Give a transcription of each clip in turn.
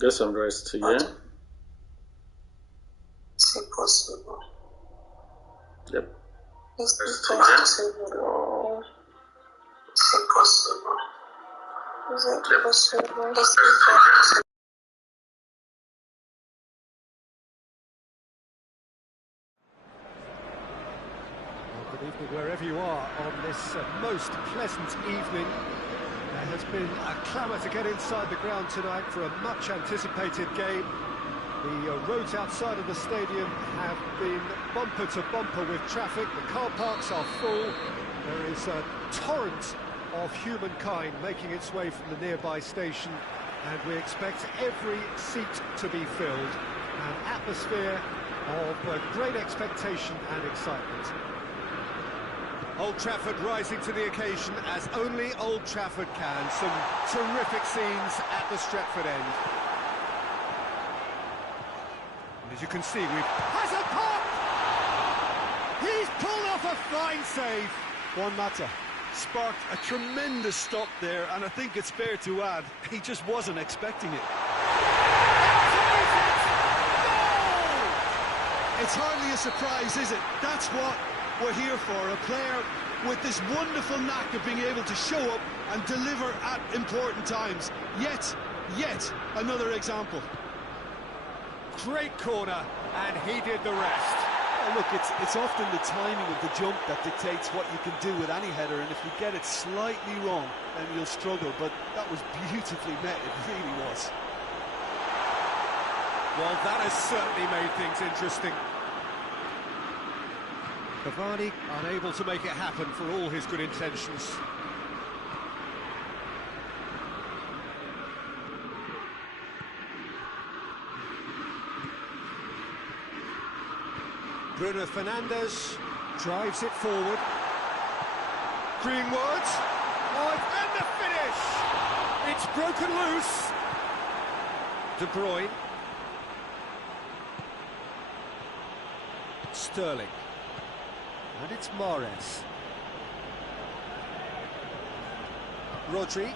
Get some rest, yeah? It's impossible. Yep. It's impossible. It's impossible. Is it possible? It's impossible. Well, good evening wherever you are on this most pleasant evening. There has been a clamour to get inside the ground tonight for a much anticipated game. The roads outside of the stadium have been bumper to bumper with traffic. The car parks are full. There is a torrent of humankind making its way from the nearby station, and we expect every seat to be filled. An atmosphere of great expectation and excitement. Old Trafford rising to the occasion as only Old Trafford can. Some terrific scenes at the Stretford end. As you can see, has a pop! He's pulled off a fine save. Juan Mata sparked a tremendous stop there, and I think it's fair to add, he just wasn't expecting it. It's hardly a surprise, is it? That's what we're here for, a player with this wonderful knack of being able to show up and deliver at important times. Yet another example. Great corner, and he did the rest. Oh, look, it's often the timing of the jump that dictates what you can do with any header, and if you get it slightly wrong, then you'll struggle, but that was beautifully met, it really was. Well, that has certainly made things interesting. Cavani unable to make it happen for all his good intentions. Bruno Fernandes drives it forward. Greenwood, and the finish! It's broken loose. De Bruyne. Sterling. And it's Mahrez. Rodri.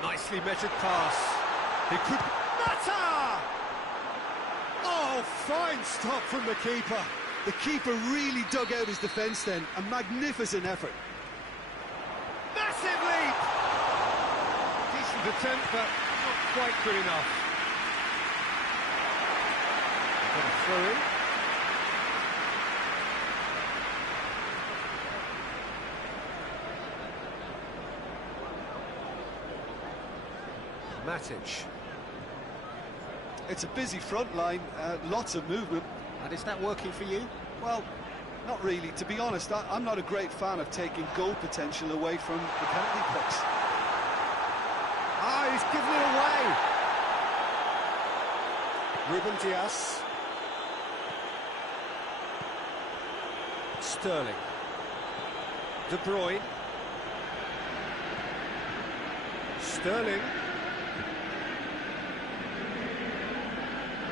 Nicely measured pass. He could... Mata! Oh, fine stop from the keeper. The keeper really dug out his defence then. A magnificent effort. Massive leap! Decent attempt, but not quite good enough. Got a throw in. Matic. It's a busy front line, lots of movement. And is that working for you? Well, not really. To be honest, I'm not a great fan of taking goal potential away from the penalty box. Ah, he's given it away. Ruben Dias. Sterling. De Bruyne. Sterling.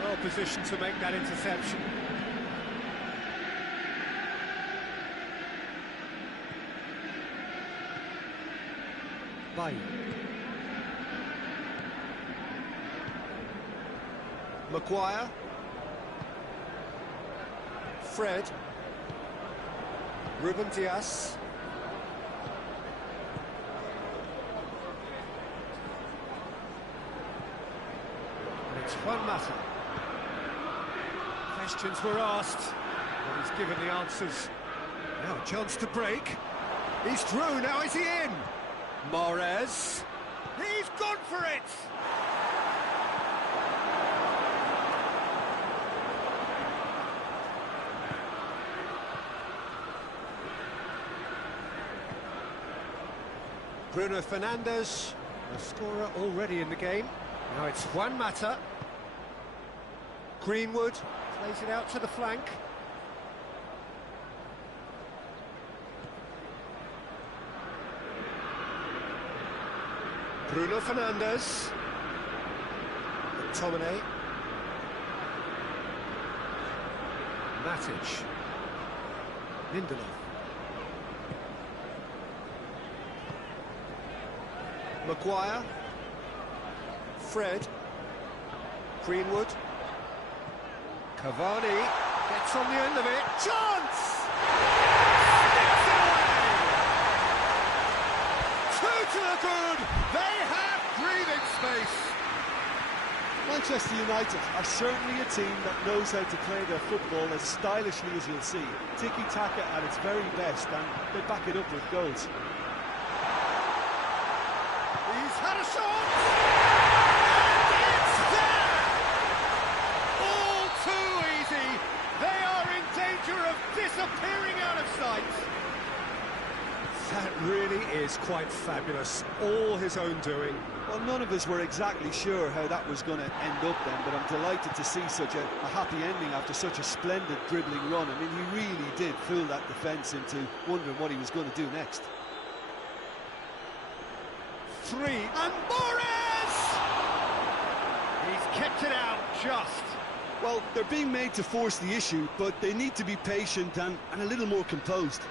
Well positioned to make that interception. Bay. Maguire. Fred. Ruben Dias. And it's Juan Mata. Questions were asked, but he's given the answers. Now a chance to break. He's through, now is he in? Mahrez. He's gone for it! Bruno Fernandes, the scorer already in the game. Now it's Juan Mata. Greenwood plays it out to the flank. Bruno Fernandes. McTominay. Matic. Lindelof. Maguire. Fred. Greenwood. Cavani gets on the end of it. Chance! Sticks it away! 2 to the good. They have breathing space. Manchester United are certainly a team that knows how to play their football as stylishly as you'll see. Tiki-taka at its very best, and they back it up with goals. He's had a shot! And it's there! All too easy. They are in danger of disappearing out of sight. That really is quite fabulous. All his own doing. Well, none of us were exactly sure how that was going to end up then, but I'm delighted to see such a happy ending after such a splendid dribbling run. I mean, he really did fool that defence into wondering what he was going to do next. 3, and Morris! He's kept it out just. Well, they're being made to force the issue, but they need to be patient and a little more composed.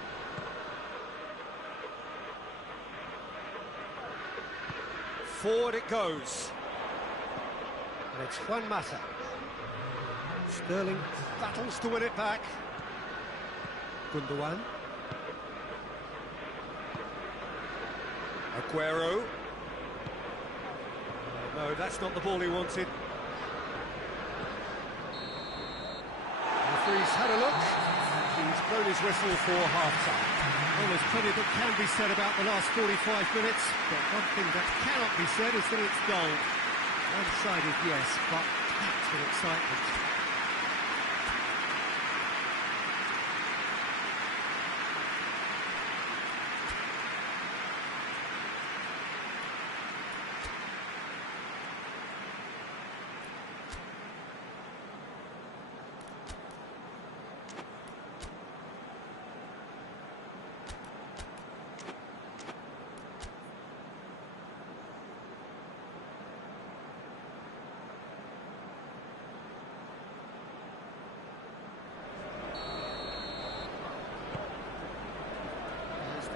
Forward it goes. And it's Juan Mata. Sterling battles to win it back. Gundogan. Aguero. No, that's not the ball he wanted. Referee's had a look. He's blown his whistle for half-time. Well, there's plenty that can be said about the last 45 minutes, but one thing that cannot be said is that it's dull. One-sided, yes, but packed with excitement.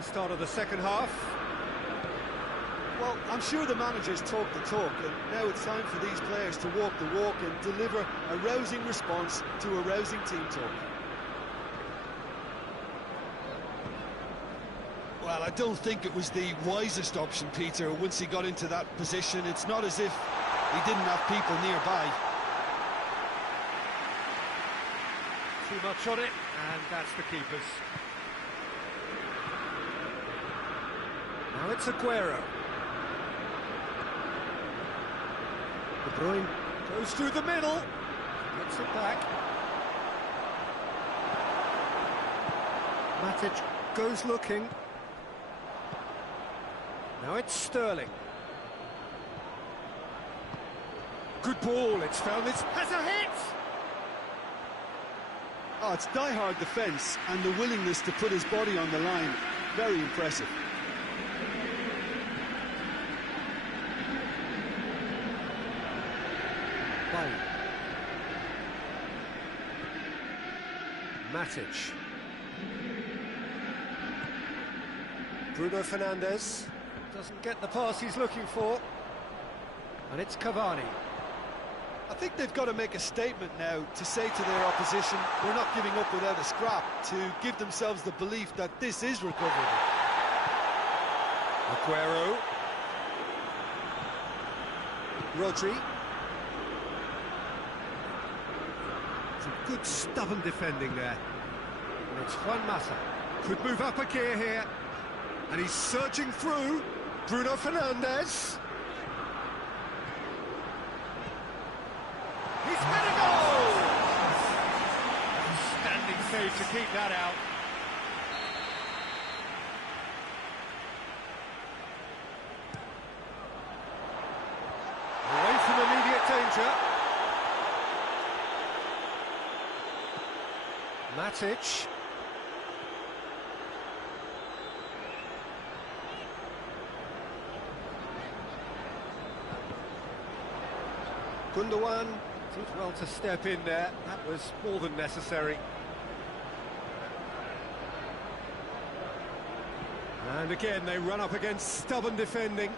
Start of the second half. Well, I'm sure the managers talk the talk, and now it's time for these players to walk the walk and deliver a rousing response to a rousing team talk. Well, I don't think it was the wisest option, Peter, once he got into that position. It's not as if he didn't have people nearby. Too much on it, and that's the keeper's. Now it's Aguero. De Bruyne goes through the middle, gets it back. Matic goes looking. Now it's Sterling. Good ball, it's found its... has a hit! Oh, it's die-hard defence and the willingness to put his body on the line. Very impressive. Matic. Bruno Fernandes doesn't get the pass he's looking for. And it's Cavani. I think they've got to make a statement now to say to their opposition, we're not giving up without a scrap, to give themselves the belief that this is recoverable. Aguero. Rodri. Some good stubborn defending there. And it's Juan Mata. Could move up a gear here. And he's surging through. Bruno Fernandes. He's had a goal! Standing save to keep that out. Away from immediate danger. Matic. Gundogan did well to step in there. That was more than necessary. And again, they run up against stubborn defending.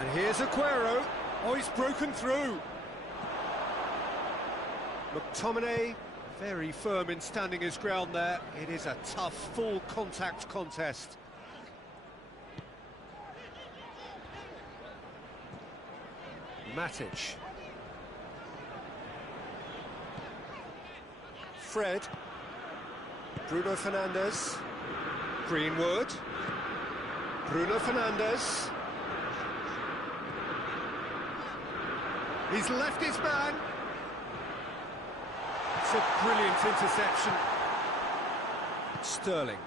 And here's Aguero. Oh, he's broken through. McTominay, very firm in standing his ground there. It is a tough, full contact contest. Matic. Fred. Bruno Fernandes. Greenwood. Bruno Fernandes. He's left his man. It's a brilliant interception. Sterling.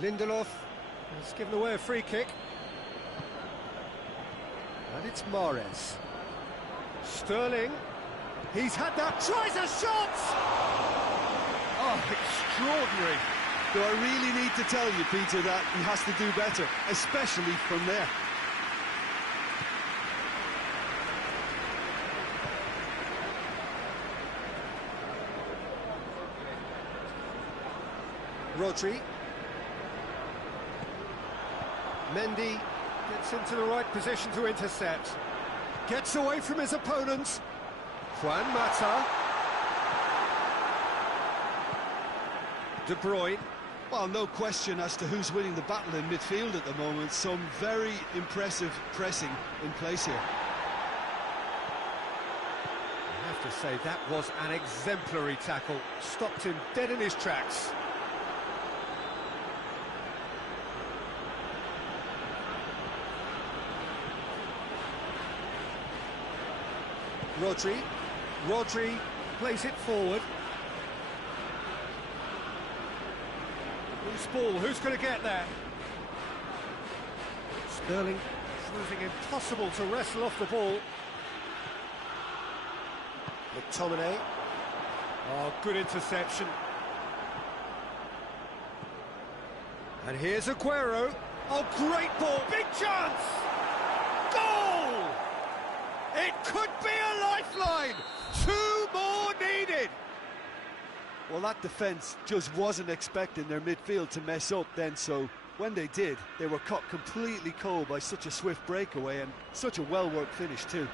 Lindelof has given away a free kick. And it's Mahrez. Sterling. He's had that. Tries a shot! Oh, extraordinary. Do I really need to tell you, Peter, that he has to do better, especially from there? Rodri. Mendy gets into the right position to intercept. Gets away from his opponents. Juan Mata. De Bruyne. Well, no question as to who's winning the battle in midfield at the moment. Some very impressive pressing in place here. I have to say, that was an exemplary tackle. Stopped him dead in his tracks. Rodri. Rodri plays it forward. Loose ball, who's going to get there? Sterling proving impossible to wrestle off the ball. McTominay. Oh, good interception. And here's Aguero. Oh, great ball, big chance! Goal! It could be a lifeline! 2 more needed! Well, that defence just wasn't expecting their midfield to mess up then, so when they did, they were caught completely cold by such a swift breakaway and such a well-worked finish too.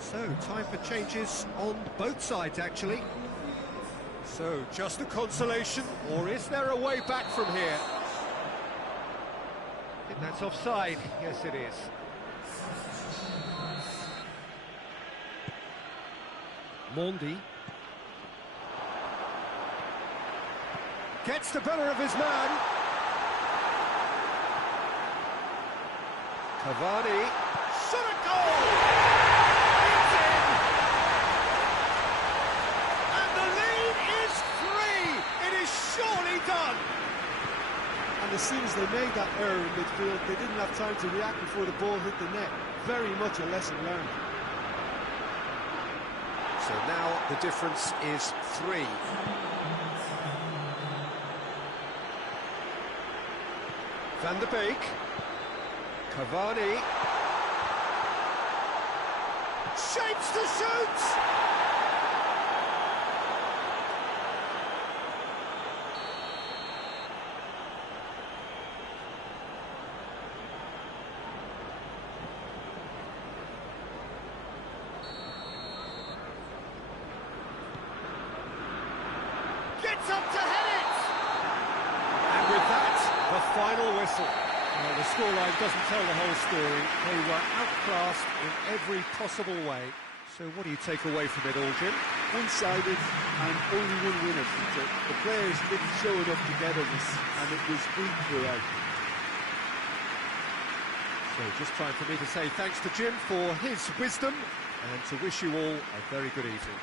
So, time for changes on both sides, actually. So, just a consolation, or is there a way back from here? I think that's offside. Yes, it is. Mendy. Gets the better of his man. Cavani. Shot a goal! And as soon as they made that error in midfield, they didn't have time to react before the ball hit the net. Very much a lesson learned. So now the difference is 3. Van der Beek. Cavani. Shapes to shoot! Gets up to head it! And with that, the final whistle. Well, the scoreline doesn't tell the whole story. They were outclassed in every possible way. So what do you take away from it all, Jim? One-sided and only one winner. The players didn't show enough togetherness, and it was weak throughout. So just time for me to say thanks to Jim for his wisdom and to wish you all a very good evening.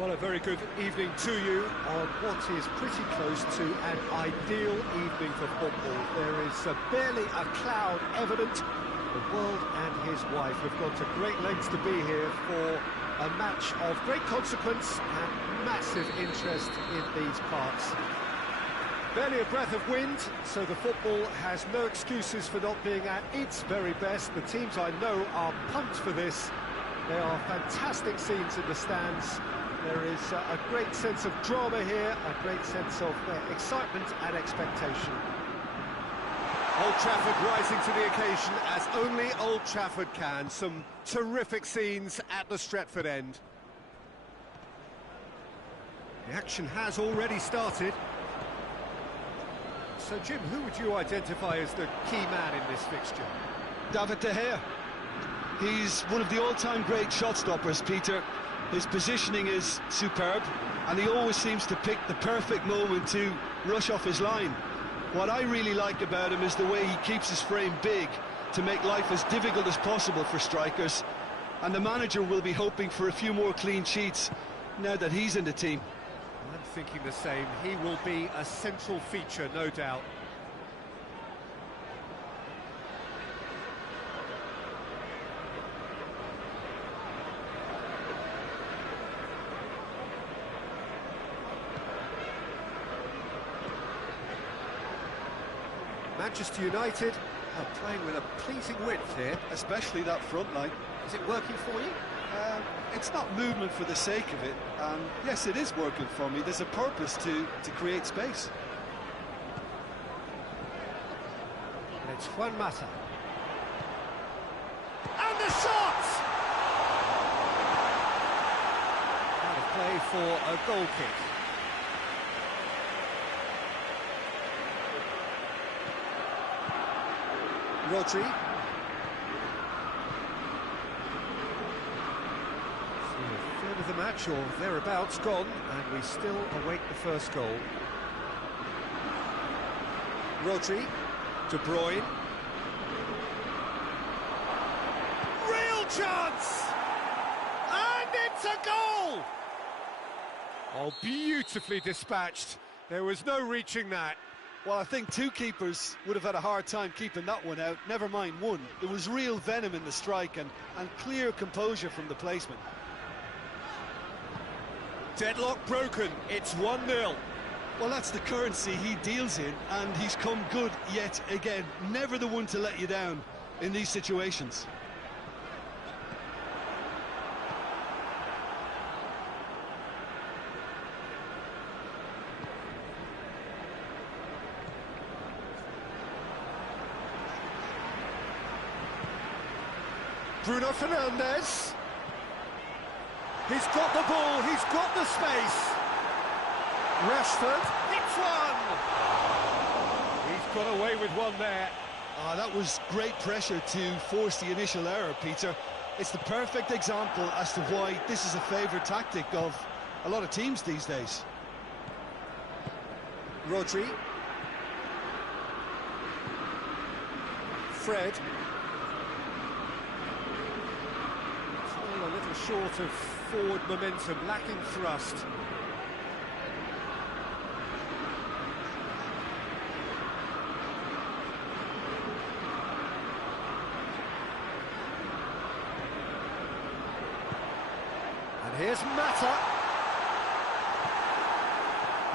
Well, a very good evening to you on what is pretty close to an ideal evening for football. There is barely a cloud evident. The world and his wife have gone to great lengths to be here for a match of great consequence and massive interest in these parts. Barely a breath of wind, so the football has no excuses for not being at its very best. The teams I know are pumped for this. There are fantastic scenes in the stands. There is a great sense of drama here, a great sense of excitement and expectation. Old Trafford rising to the occasion as only Old Trafford can. Some terrific scenes at the Stretford end. The action has already started. So, Jim, who would you identify as the key man in this fixture? David De Gea. He's one of the all-time great shot stoppers, Peter. His positioning is superb, and he always seems to pick the perfect moment to rush off his line. What I really like about him is the way he keeps his frame big to make life as difficult as possible for strikers. And the manager will be hoping for a few more clean sheets now that he's in the team. I'm thinking the same. He will be a central feature, no doubt. Manchester United are playing with a pleasing width here. Especially that front line. Is it working for you? It's not movement for the sake of it, and yes, it is working for me. There's a purpose to create space. It's Juan Mata. And the shot! Out of play for a goal kick. Rodri. Third of the match, or thereabouts, gone, and we still await the first goal. Rodri, De Bruyne. Real chance! And it's a goal! Oh, beautifully dispatched. There was no reaching that. Well, I think two keepers would have had a hard time keeping that one out, never mind one. There was real venom in the strike and clear composure from the placement. Deadlock broken, it's 1-0. Well, that's the currency he deals in, and he's come good yet again. Never the one to let you down in these situations. Bruno Fernandes. He's got the ball, he's got the space. Rashford, it's one! He's got away with one there. That was great pressure to force the initial error, Peter. It's the perfect example as to why this is a favourite tactic of a lot of teams these days. Rodri. Fred. Still a little short of forward momentum, lacking thrust. And here's Mata.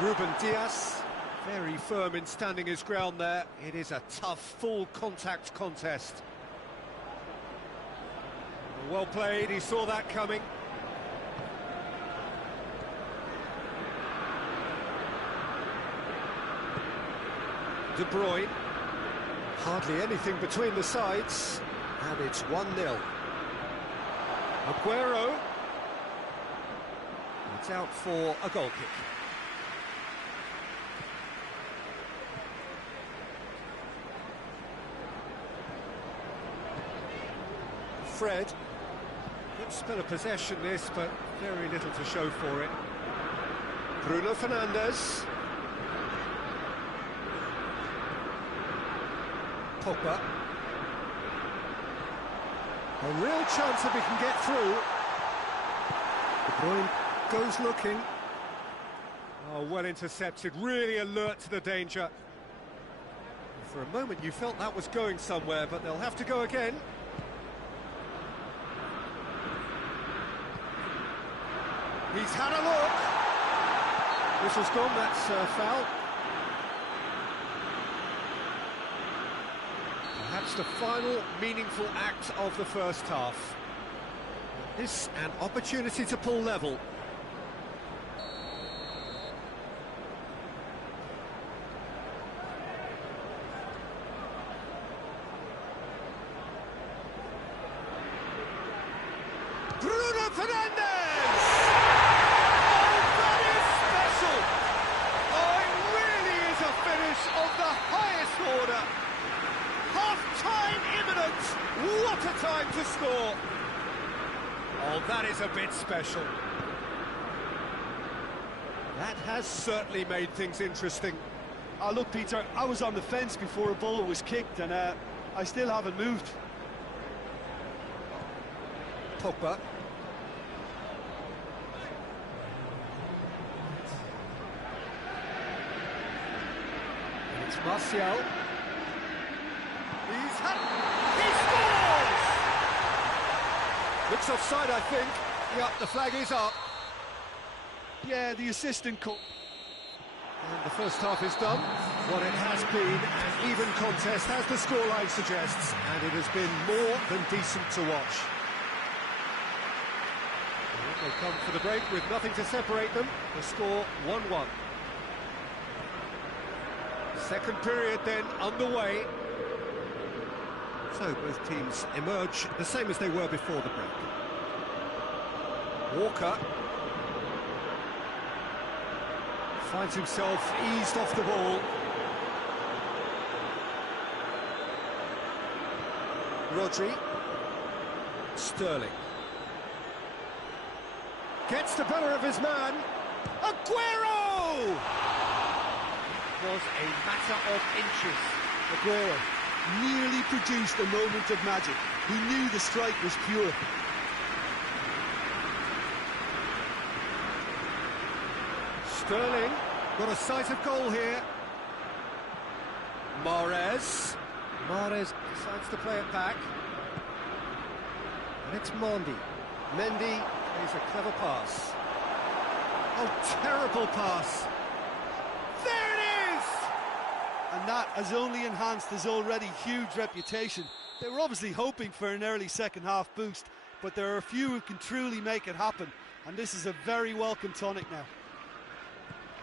Ruben Dias, very firm in standing his ground there. It is a tough, full contact contest. Well played, he saw that coming. De Bruyne. Hardly anything between the sides. And it's 1-0. Aguero. It's out for a goal kick. Fred. Good spell of possession this, but very little to show for it. Bruno Fernandes. Pogba. A real chance if he can get through. De Bruyne goes looking. Oh, well intercepted, really alert to the danger. For a moment you felt that was going somewhere, but they'll have to go again. He's had a look. Whistle's gone, that's foul. Perhaps the final meaningful act of the first half. This an opportunity to pull level. Bruno Fernandes! Oh, that is bit special. That has certainly made things interesting. Oh, look, Peter, I was on the fence before a ball was kicked, and I still haven't moved. Pogba. And it's Martial. He scores! Looks offside, I think. Yep, the flag is up. Yeah, the assistant call. And the first half is done. What it has been an even contest, as the scoreline suggests, and it has been more than decent to watch. They come for the break with nothing to separate them. The score 1-1. Second period then underway. So both teams emerge the same as they were before the break. Walker finds himself eased off the ball. Rodri. Sterling. Gets the better of his man. Aguero! It was a matter of inches. Aguero nearly produced a moment of magic. He knew the strike was pure. Sterling got a sight of goal here. Mahrez decides to play it back. And it's Mendy. Mendy plays a clever pass. Oh, terrible pass. There it is! And that has only enhanced his already huge reputation. They were obviously hoping for an early second-half boost, but there are a few who can truly make it happen, and this is a very welcome tonic now.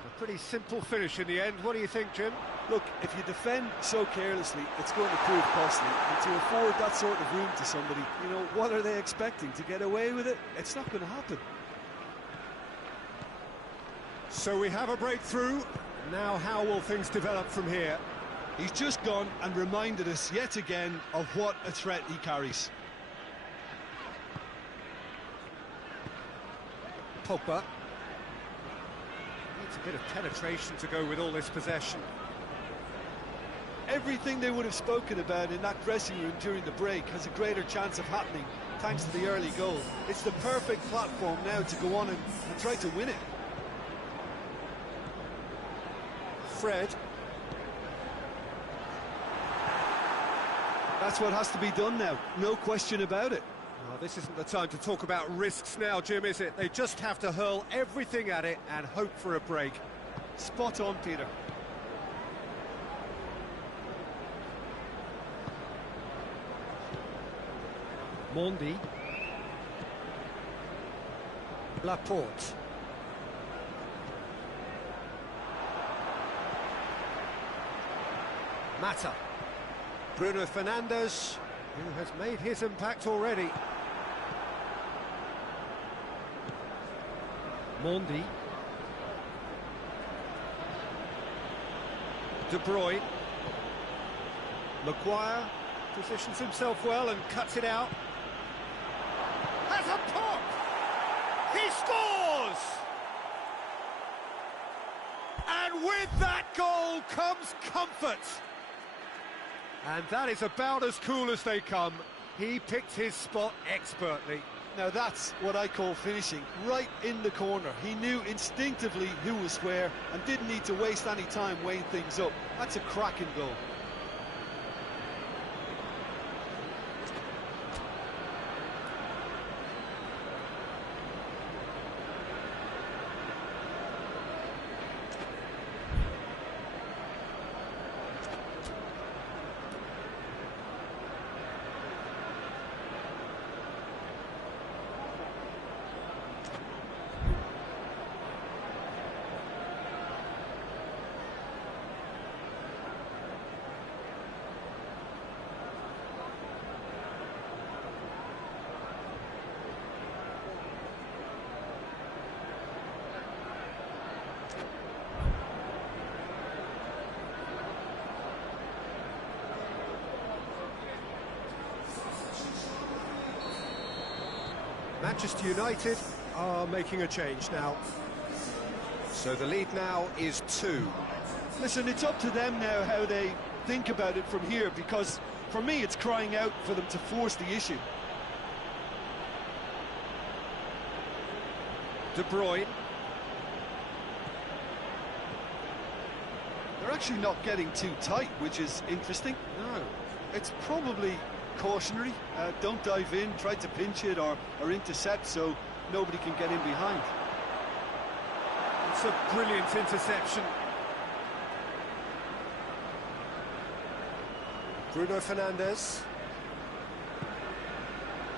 A pretty simple finish in the end. What do you think, Jim? Look, if you defend so carelessly, it's going to prove costly, and to afford that sort of room to somebody, you know, what are they expecting? To get away with it? It's not going to happen. So we have a breakthrough. Now how will things develop from here? He's just gone and reminded us yet again of what a threat he carries. Pogba. Needs a bit of penetration to go with all this possession. Everything they would have spoken about in that dressing room during the break has a greater chance of happening thanks to the early goal. It's the perfect platform now to go on and try to win it. Fred. That's what has to be done now, no question about it. Well, this isn't the time to talk about risks now, Jim, is it? They just have to hurl everything at it and hope for a break. Spot on, Peter. Mendy. Laporte. Mata. Bruno Fernandes, who has made his impact already. Mendy. De Bruyne. Maguire positions himself well and cuts it out. Has a pop! He scores! And with that goal comes comfort. And that is about as cool as they come. He picked his spot expertly. Now that's what I call finishing, right in the corner. He knew instinctively who was where and didn't need to waste any time weighing things up. That's a cracking goal. Manchester United are making a change now. So the lead now is 2. Listen, it's up to them now how they think about it from here, because for me it's crying out for them to force the issue. De Bruyne. They're actually not getting too tight, which is interesting. No. It's probably cautionary. Don't dive in, try to pinch it or intercept so nobody can get in behind. It's a brilliant interception. Bruno Fernandes.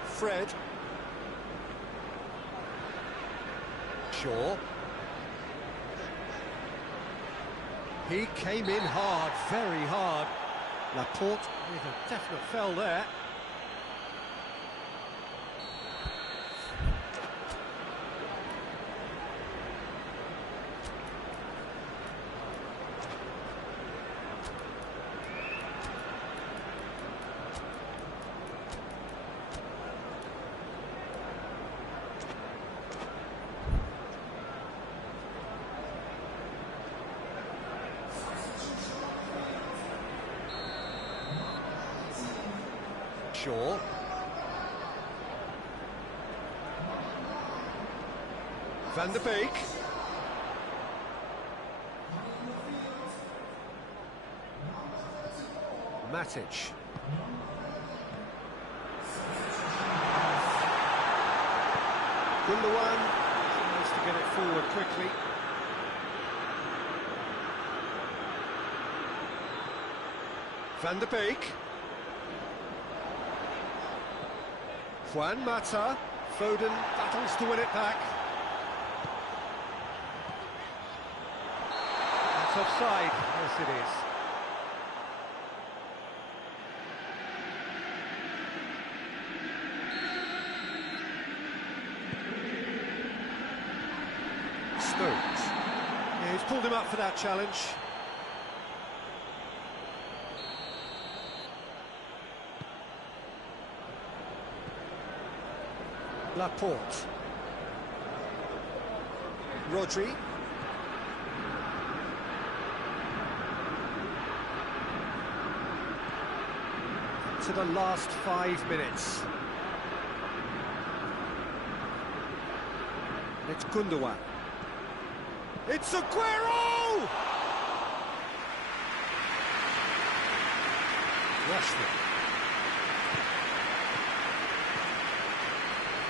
Fred. Shaw. He came in hard, very hard. Laporte with a definite foul there. Shaw. Van der Beek. Matic. Gundogan tries to get it forward quickly. Van der Beek. Juan Mata. Foden battles to win it back. That's offside. Yes, it is. Stones. Yeah, he's pulled him up for that challenge. Laporte. Rodri. To the last 5 minutes. It's Gundogan. It's Aguero! Rashford.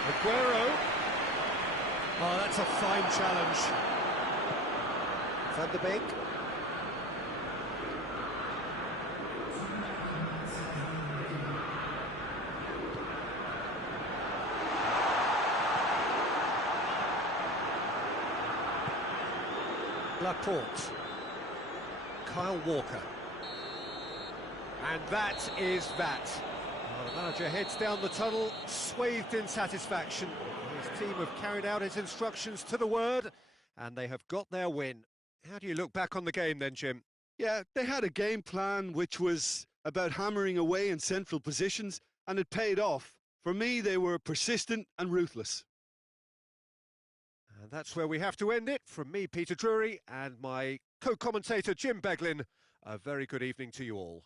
Aguero. Oh, that's a fine challenge. Van der Beek. Laporte. Kyle Walker. And that is that. Well, the manager heads down the tunnel, swathed in satisfaction. His team have carried out his instructions to the word, and they have got their win. How do you look back on the game then, Jim? Yeah, they had a game plan which was about hammering away in central positions, and it paid off. For me, they were persistent and ruthless. And that's where we have to end it. From me, Peter Drury, and my co-commentator, Jim Beglin, a very good evening to you all.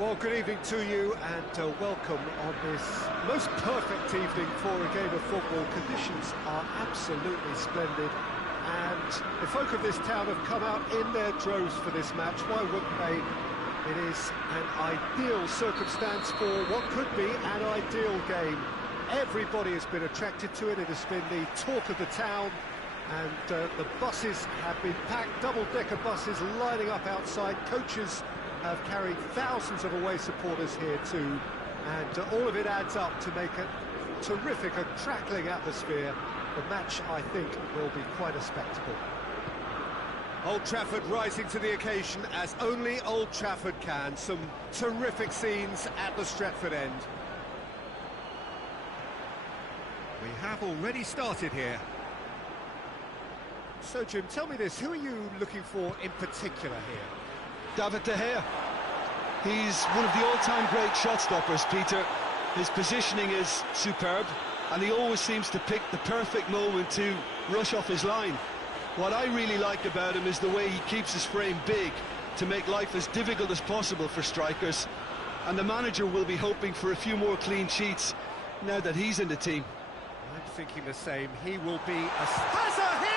Well, good evening to you and welcome on this most perfect evening for a game of football. Conditions are absolutely splendid and the folk of this town have come out in their droves for this match. Why wouldn't they? It is an ideal circumstance for what could be an ideal game. Everybody has been attracted to it. It has been the talk of the town. And the buses have been packed, double-decker buses lining up outside. Coaches have carried thousands of away supporters here too, and all of it adds up to make a terrific, a crackling atmosphere. The match, I think, will be quite a spectacle. Old Trafford rising to the occasion as only Old Trafford can. Some terrific scenes at the Stretford end. We have already started here. So, Jim, tell me this, who are you looking for in particular here? David De Gea. He's one of the all-time great shot-stoppers, Peter. His positioning is superb, and he always seems to pick the perfect moment to rush off his line. What I really like about him is the way he keeps his frame big to make life as difficult as possible for strikers. And the manager will be hoping for a few more clean sheets now that he's in the team. I'm thinking the same. He will be has a hit!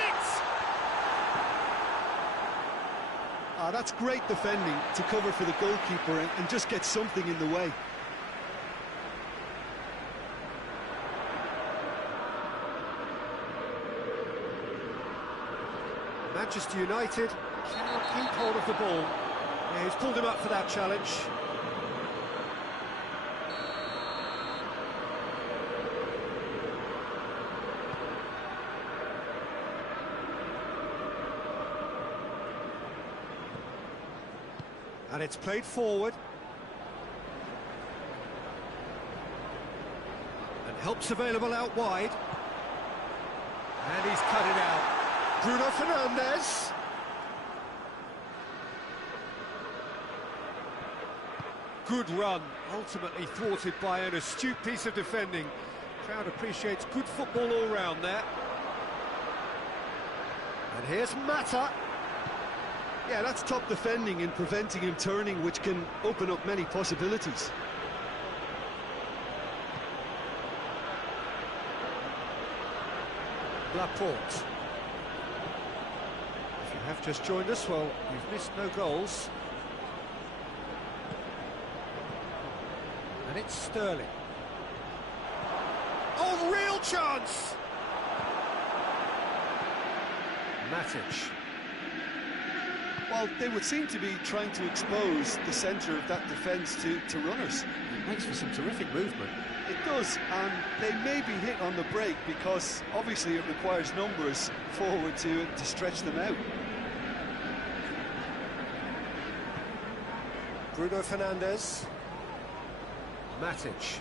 That's great defending to cover for the goalkeeper and just get something in the way. Manchester United cannot keep hold of the ball. Yeah, he's pulled him up for that challenge. And it's played forward. And help's available out wide. And he's cut it out. Bruno Fernandes. Good run, ultimately thwarted by an astute piece of defending. Crowd appreciates good football all round there. And here's Mata. Yeah, that's top defending and preventing him turning, which can open up many possibilities. Laporte. If you have just joined us, well, you've missed no goals. And it's Sterling. Oh, real chance! Matic. Well, they would seem to be trying to expose the centre of that defence to runners. It makes for some terrific movement. It does, and they may be hit on the break because obviously it requires numbers forward to stretch them out. Bruno Fernandes. Matic.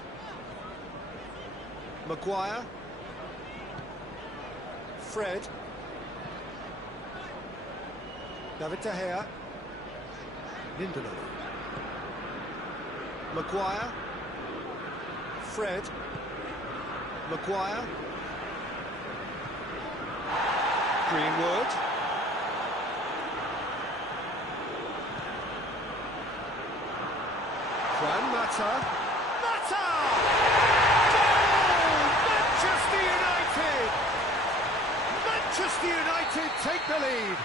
Maguire. Fred. David De Gea. Lindelof. Maguire. Fred. Maguire. Greenwood. Juan Mata. Mata! Goal! Manchester United! Manchester United take the lead.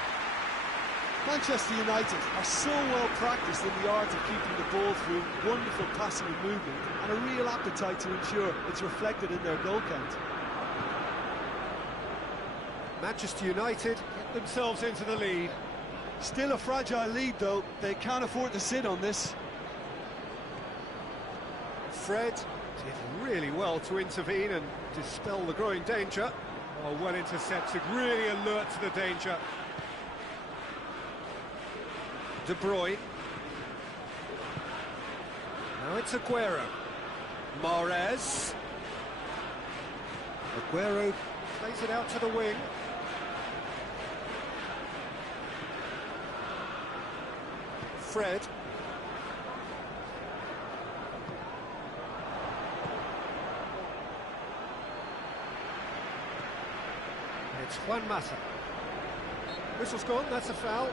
Manchester United are so well practiced in the art of keeping the ball through wonderful passing and movement, and a real appetite to ensure it's reflected in their goal count. Manchester United get themselves into the lead. Still a fragile lead though, they can't afford to sit on this. Fred did really well to intervene and dispel the growing danger. Oh, well intercepted, really alert to the danger. De Bruyne. Now it's Aguero. Mahrez. Aguero plays it out to the wing. Fred. It's Juan Mata. Whistle's gone, that's a foul.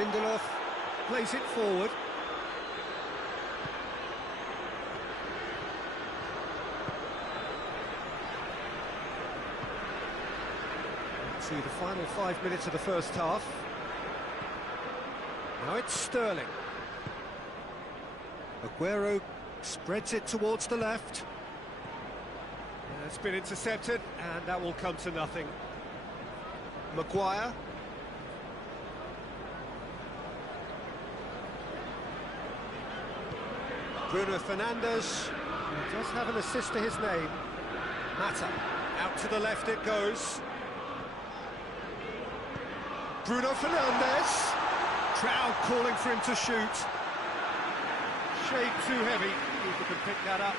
Lindelof plays it forward. To the final 5 minutes of the first half. Now it's Sterling. Aguero spreads it towards the left. It's been intercepted, and that will come to nothing. Maguire. Bruno Fernandes, who does have an assist to his name. Mata, out to the left it goes. Bruno Fernandes. Crowd calling for him to shoot. Shade too heavy, keeper can pick that up.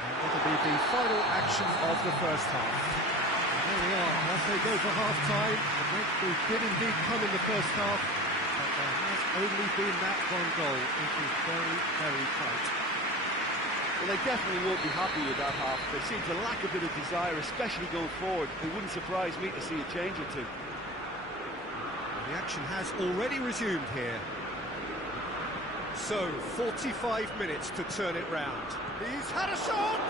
And it'll be the final action of the first half. There we are, as they go for half-time. The breakthrough did indeed come in the first half, but there has only been that one goal. It is very, very tight. Well, they definitely won't be happy with that half. There seems to lack a bit of desire, especially going forward. It wouldn't surprise me to see a change or two. The action has already resumed here. So, 45 minutes to turn it round. He's had a shot!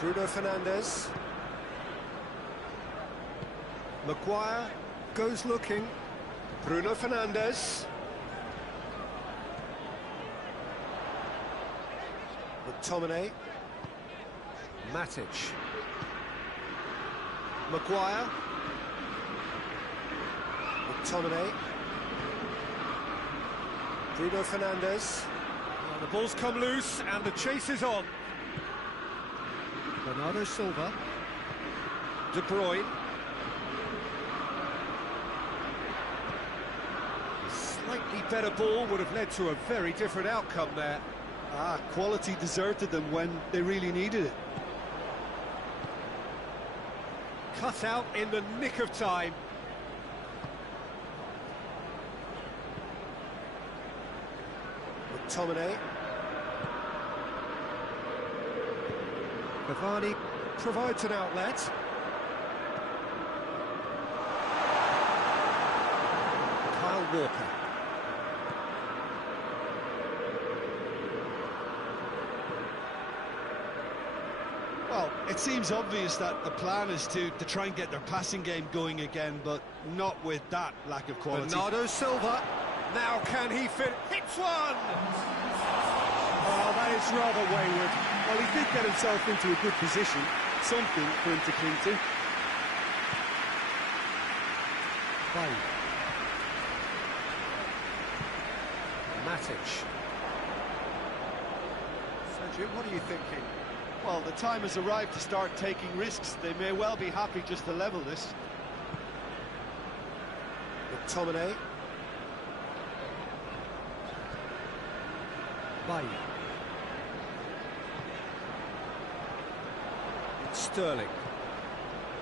Bruno Fernandes. Maguire goes looking. Bruno Fernandes. McTominay. Matic. Maguire. McTominay. Bruno Fernandes. Well, the ball's come loose and the chase is on. Bernardo Silva. De Bruyne. A slightly better ball would have led to a very different outcome there. Quality deserted them when they really needed it. Cut out in the nick of time. McTominay. Cavani provides an outlet. Kyle Walker. Well, it seems obvious that the plan is to try and get their passing game going again, but not with that lack of quality. Bernardo Silva. Now can he fit? Hits one! Oh, that is rather wayward. Well, he did get himself into a good position. Something for him to cling to. Bailly. Matic. Sergio, what are you thinking? Well, the time has arrived to start taking risks. They may well be happy just to level this. McTominay. Bailly. It's Sterling.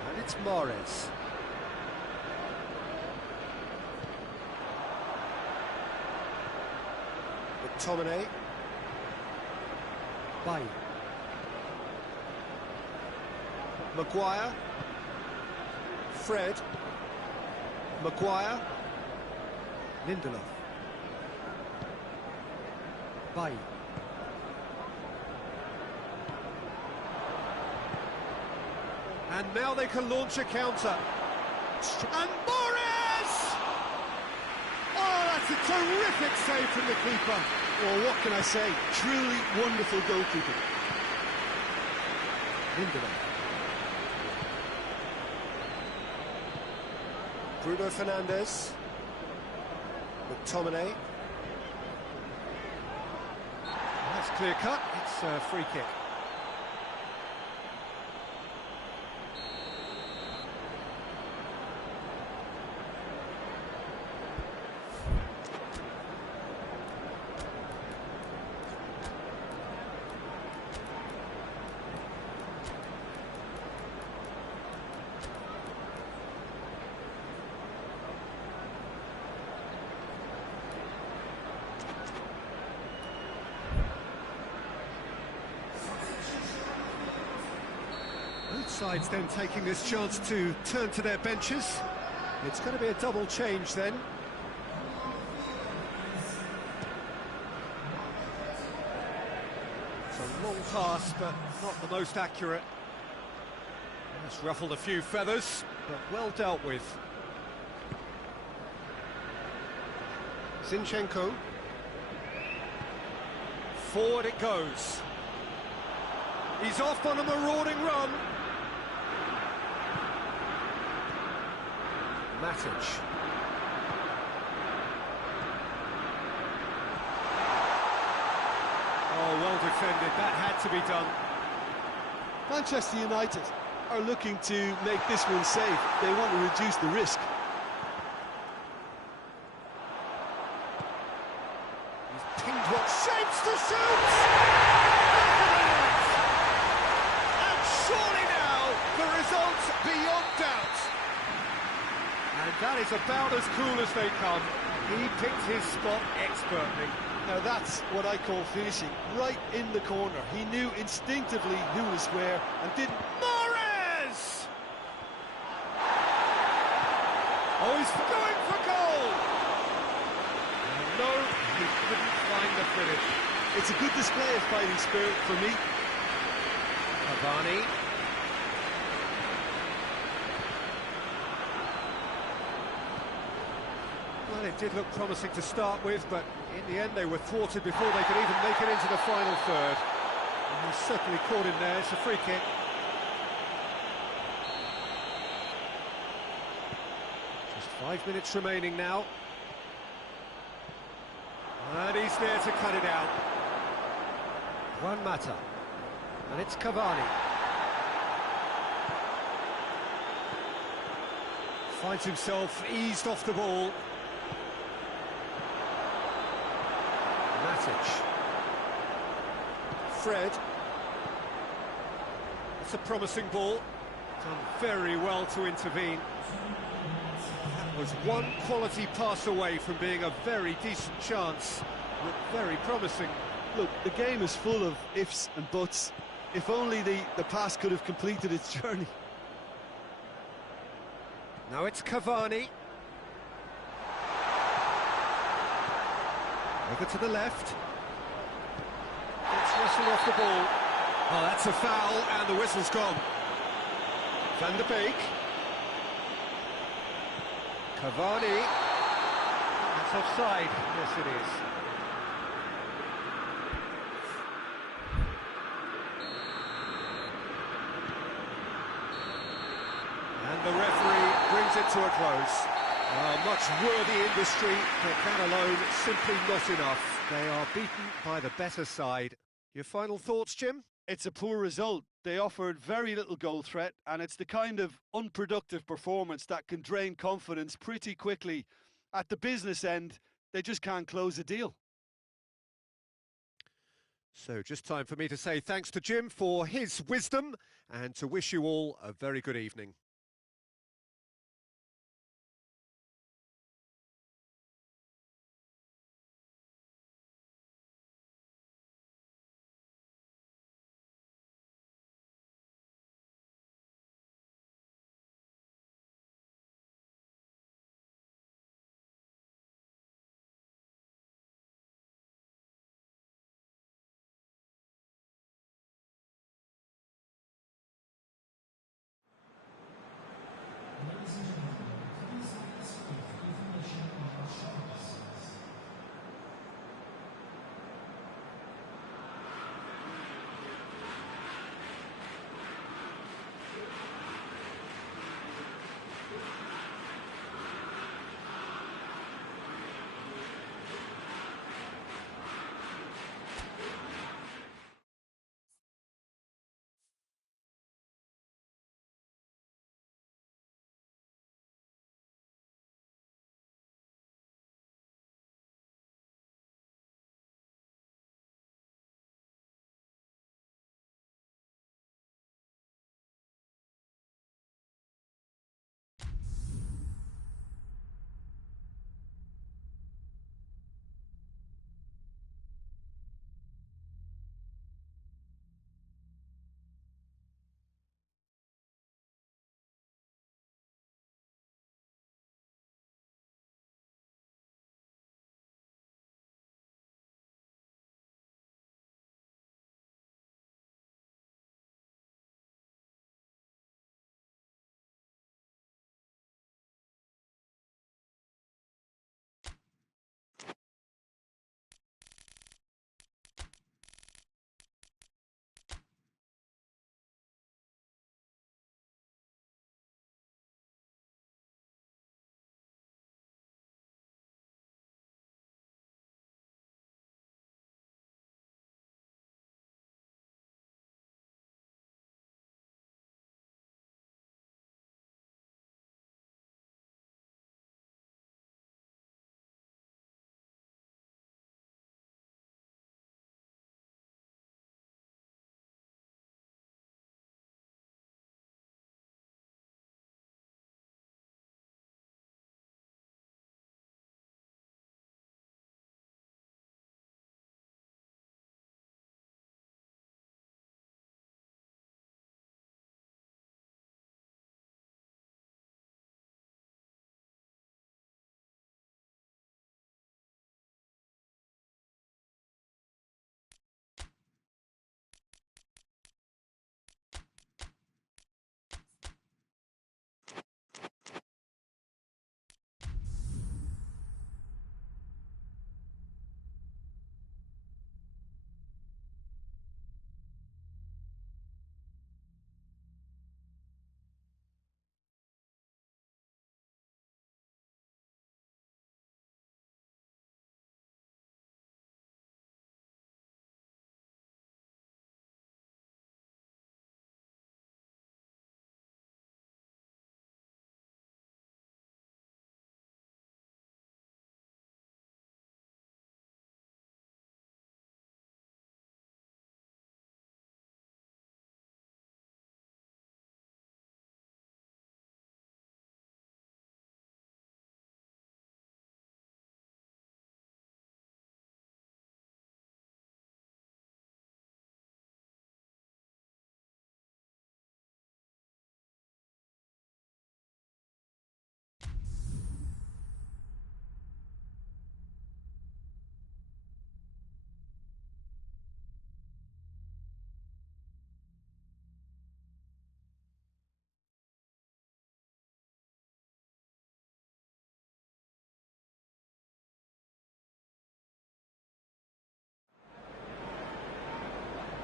And it's Mahrez. McTominay. Bailly. Maguire. Fred. Maguire. Lindelof. Bailly. And now they can launch a counter. And Mahrez! Oh, that's a terrific save from the keeper. Well, what can I say? Truly wonderful goalkeeping. Lindelof. Bruno Fernandes. McTominay. That's clear cut. It's a free kick. sides then taking this chance to turn to their benches. It's going to be a double change then. It's a long pass, but not the most accurate. It's ruffled a few feathers, but well dealt with. Zinchenko. Forward it goes. He's off on a marauding run. Matic. Oh, well defended. That had to be done. Manchester United are looking to make this one safe. They want to reduce the risk. He's pinged what shapes to shoot! And surely now, the result's beyond doubt. And that is about as cool as they come. He picked his spot expertly. Now that's what I call finishing, right in the corner. He knew instinctively who was where and didn't... Mahrez! Oh, he's going for goal! No, he couldn't find the finish. It's a good display of fighting spirit for me. Cavani. Well, it did look promising to start with, but in the end they were thwarted before they could even make it into the final third. And he's certainly caught him there. It's a free kick. Just 5 minutes remaining now. And he's there to cut it out. Juan Mata. And it's Cavani. Finds himself eased off the ball. Matic. Fred. It's a promising ball. Done very well to intervene. That was one quality pass away from being a very decent chance. Looked very promising. Look, the game is full of ifs and buts. If only the pass could have completed its journey. Now it's Cavani. Over to the left. It's wrestled off the ball. Oh, that's a foul, and the whistle's gone. Van der Beek. Cavani. That's offside. Yes, it is. And the referee brings it to a close. Much worthy industry, but that alone simply not enough. They are beaten by the better side. Your final thoughts, Jim? It's a poor result. They offered very little goal threat, and it's the kind of unproductive performance that can drain confidence pretty quickly. At the business end, they just can't close a deal. So just time for me to say thanks to Jim for his wisdom and to wish you all a very good evening.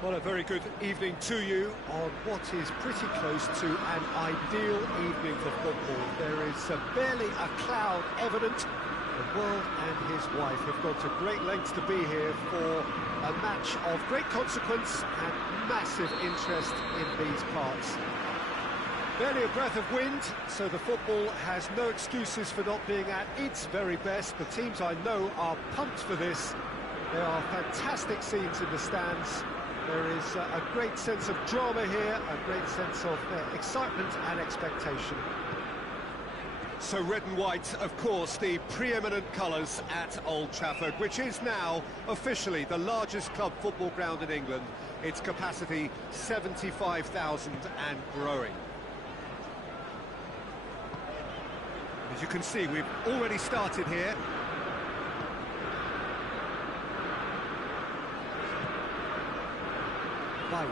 Well, a very good evening to you on what is pretty close to an ideal evening for football. There is barely a cloud evident. The world and his wife have gone to great lengths to be here for a match of great consequence and massive interest in these parts. Barely a breath of wind, so the football has no excuses for not being at its very best. The teams I know are pumped for this. There are fantastic scenes in the stands. There is a great sense of drama here, a great sense of excitement and expectation. So red and white, of course, the preeminent colours at Old Trafford, which is now officially the largest club football ground in England. Its capacity 75,000 and growing. As you can see, we've already started here. Bailly.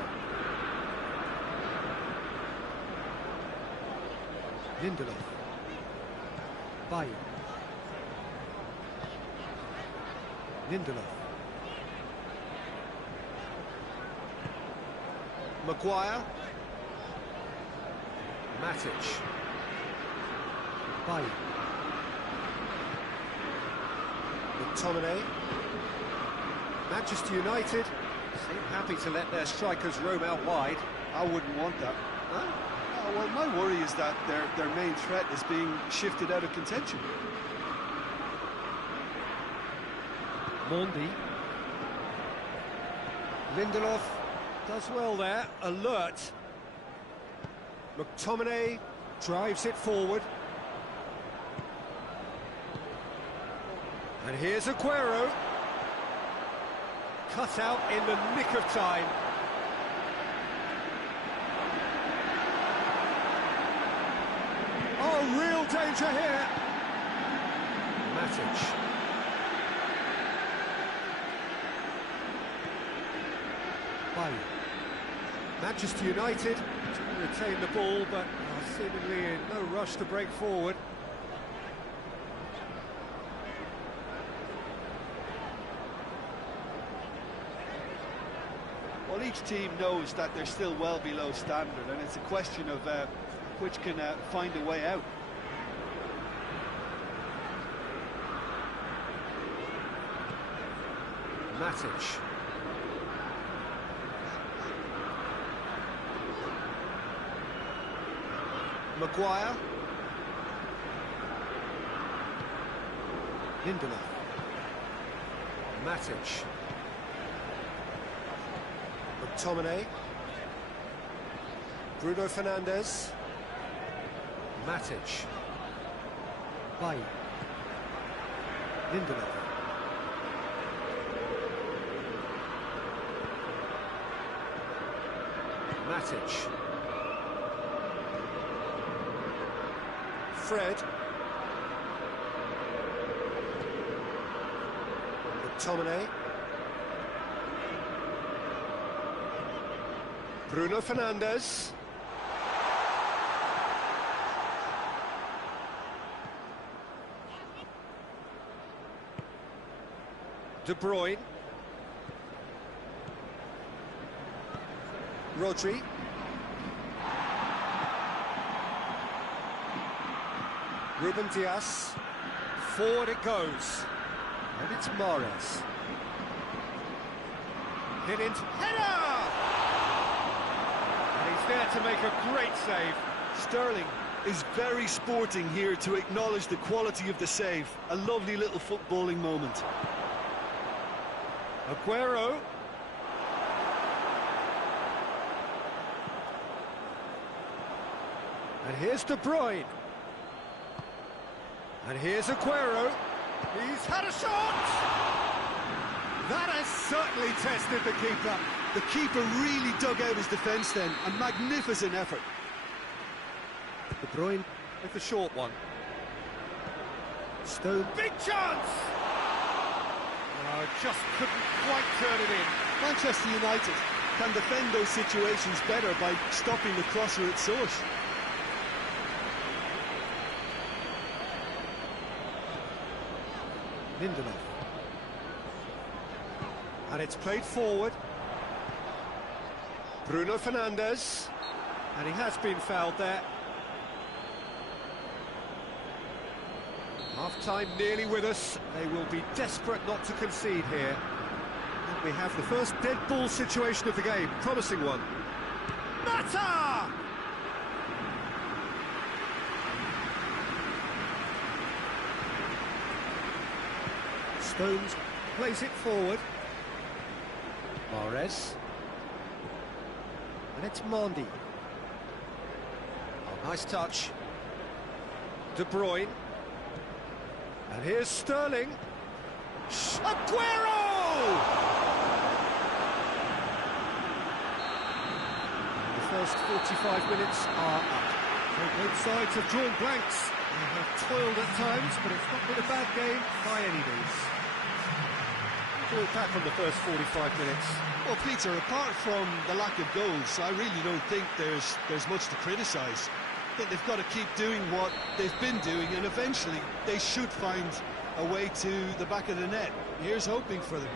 Lindelof. Bailly. Lindelof. Maguire. Matic. Bailly. McTominay. Manchester United seem happy to let their strikers roam out wide. I wouldn't want that. Huh? Oh, well, my worry is that their main threat is being shifted out of contention. Mondi. Lindelof does well there, alert. McTominay drives it forward. And here's Aguero. Cut out in the nick of time. Oh, real danger here. Matic. Bailly. Manchester United retain the ball, but are seemingly in no rush to break forward. Well, each team knows that they're still well below standard, and it's a question of which can find a way out. Matic. Maguire. Lindelof. Matic. McTominay. Bruno Fernandes. Matic. Bailly. Lindelof. Matic. Fred. McTominay. Bruno Fernandes. De Bruyne. Rodri. Ruben Dias. Forward it goes. And it's Mahrez. Hit into header! And he's there to make a great save. Sterling is very sporting here to acknowledge the quality of the save. A lovely little footballing moment. Aguero. And here's De Bruyne. And here's Aguero. He's had a shot! That has certainly tested the keeper. The keeper really dug out his defence then. A magnificent effort. De Bruyne with the short one. Stone. Big chance! Just couldn't quite turn it in. Manchester United can defend those situations better by stopping the crosser at source. Lindelof. And it's played forward. Bruno Fernandes, and he has been fouled there. Half-time nearly with us. They will be desperate not to concede here. And we have the first dead ball situation of the game, promising one. Mata! Stones plays it forward. Mahrez. And it's Mendy. Oh, nice touch. De Bruyne. And here's Sterling. Aguero! The first 45 minutes are up. Both sides have drawn blanks. They have toiled at times, but it's not been a bad game by any means. Thought back on the first 45 minutes. Well, Peter, apart from the lack of goals, I really don't think there's much to criticise. I think they've got to keep doing what they've been doing, and eventually they should find a way to the back of the net. Here's hoping for them.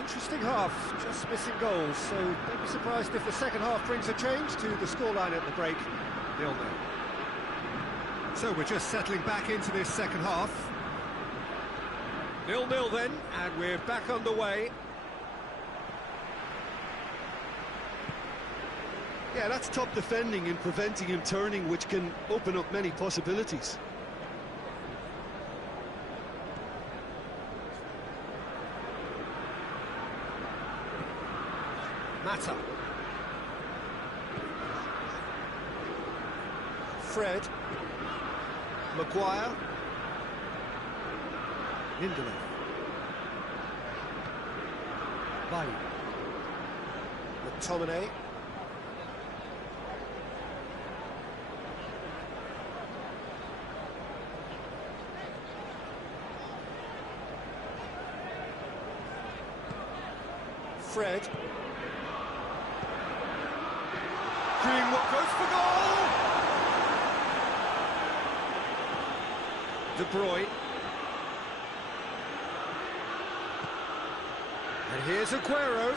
Interesting half, just missing goals, so don't be surprised if the second half brings a change to the scoreline at the break. 0-0. So we're just settling back into this second half. 0-0 then, and we're back underway. Yeah, that's top defending and preventing him turning, which can open up many possibilities. Mata. Fred. Maguire. Lindelof. Bailly. McTominay. Fred. Greenwood goes for goal! De Bruyne. And here's Aguero.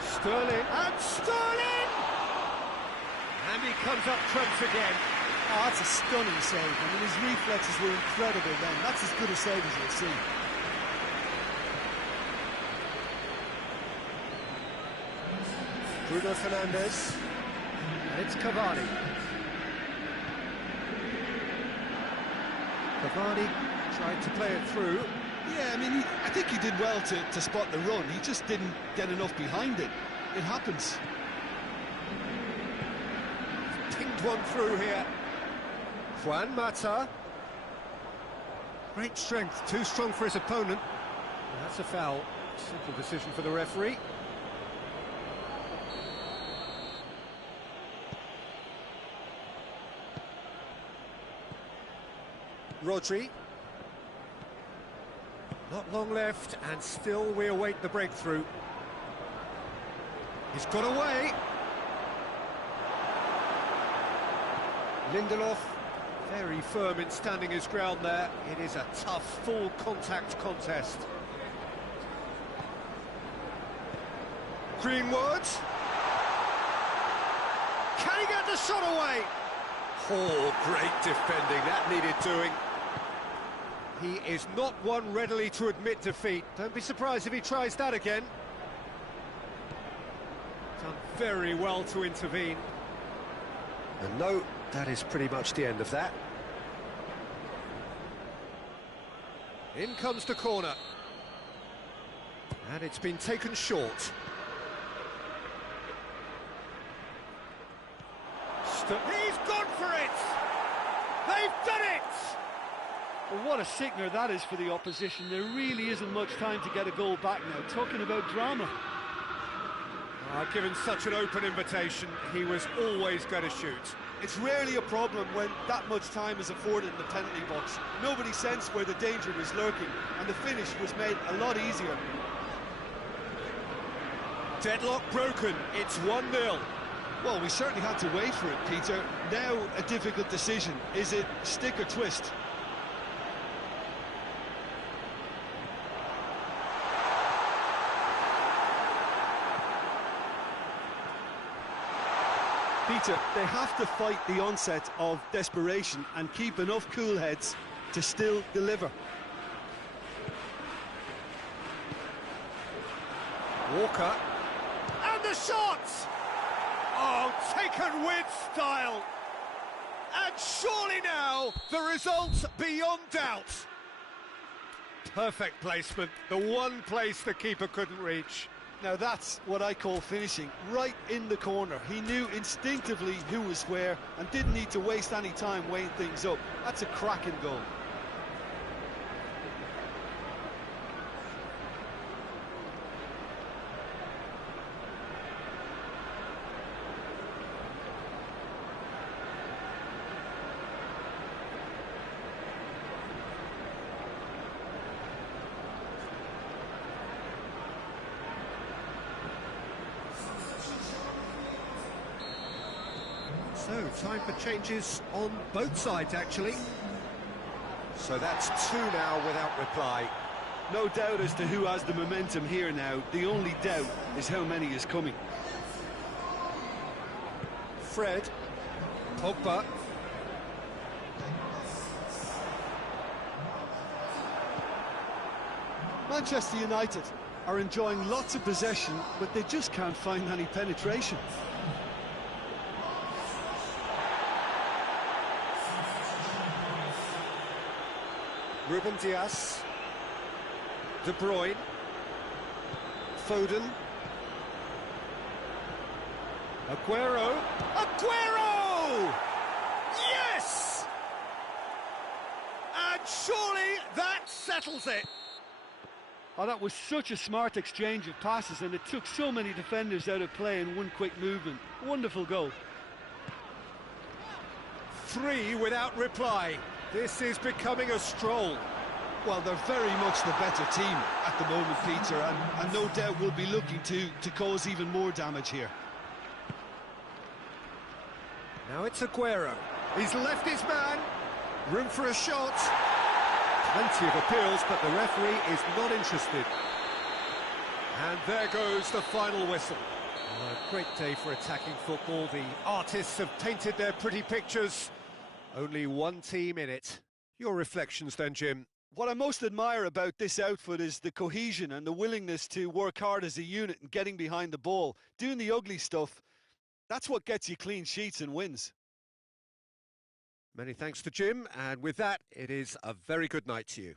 Sterling. And Sterling! And he comes up trumps again. Oh, that's a stunning save. I mean, his reflexes were incredible then. That's as good a save as you'll see. Bruno Fernandes. And it's Cavani. Cavani tried to play it through. Yeah, I mean, I think he did well to spot the run. He just didn't get enough behind it. It happens. Pinged one through here. Juan Mata. Great strength, too strong for his opponent. And that's a foul. Simple decision for the referee. Rodri. Not long left, and still we await the breakthrough. He's got away. Lindelof, very firm in standing his ground there. It is a tough, full contact contest. Greenwood. Can he get the shot away? Oh, great defending, that needed doing. He is not one readily to admit defeat. Don't be surprised if he tries that again. Done very well to intervene. And no, that is pretty much the end of that. In comes the corner. And it's been taken short. He's gone for it! They've done it! Well, what a sickener that is for the opposition. There really isn't much time to get a goal back now. Talking about drama. Given such an open invitation, he was always going to shoot. It's rarely a problem when that much time is afforded in the penalty box. Nobody sensed where the danger was lurking, and the finish was made a lot easier. Deadlock broken, it's 1-0. Well, we certainly had to wait for it, Peter. Now a difficult decision. Is it stick or twist? Peter, they have to fight the onset of desperation and keep enough cool heads to still deliver. Walker. And the shot! Oh, taken with style. And surely now, the result's beyond doubt. Perfect placement, the one place the keeper couldn't reach. Now that's what I call finishing, right in the corner. He knew instinctively who was where and didn't need to waste any time weighing things up. That's a cracking goal. So, time for changes on both sides, actually. So that's 2 now without reply. No doubt as to who has the momentum here now. The only doubt is how many is coming. Fred. Pogba. Manchester United are enjoying lots of possession, but they just can't find any penetration. Ruben Dias. De Bruyne. Foden. Aguero. Aguero! Yes! And surely that settles it. Oh, that was such a smart exchange of passes, and it took so many defenders out of play in one quick movement. Wonderful goal. 3 without reply. This is becoming a stroll. Well, they're very much the better team at the moment, Peter, and no doubt will be looking to cause even more damage here. Now it's Aguero. He's left his man. Room for a shot. Plenty of appeals, but the referee is not interested. And there goes the final whistle. A great day for attacking football. The artists have painted their pretty pictures. Only one team in it. Your reflections then, Jim? What I most admire about this outfit is the cohesion and the willingness to work hard as a unit and getting behind the ball. Doing the ugly stuff, that's what gets you clean sheets and wins. Many thanks to Jim, and with that, it is a very good night to you.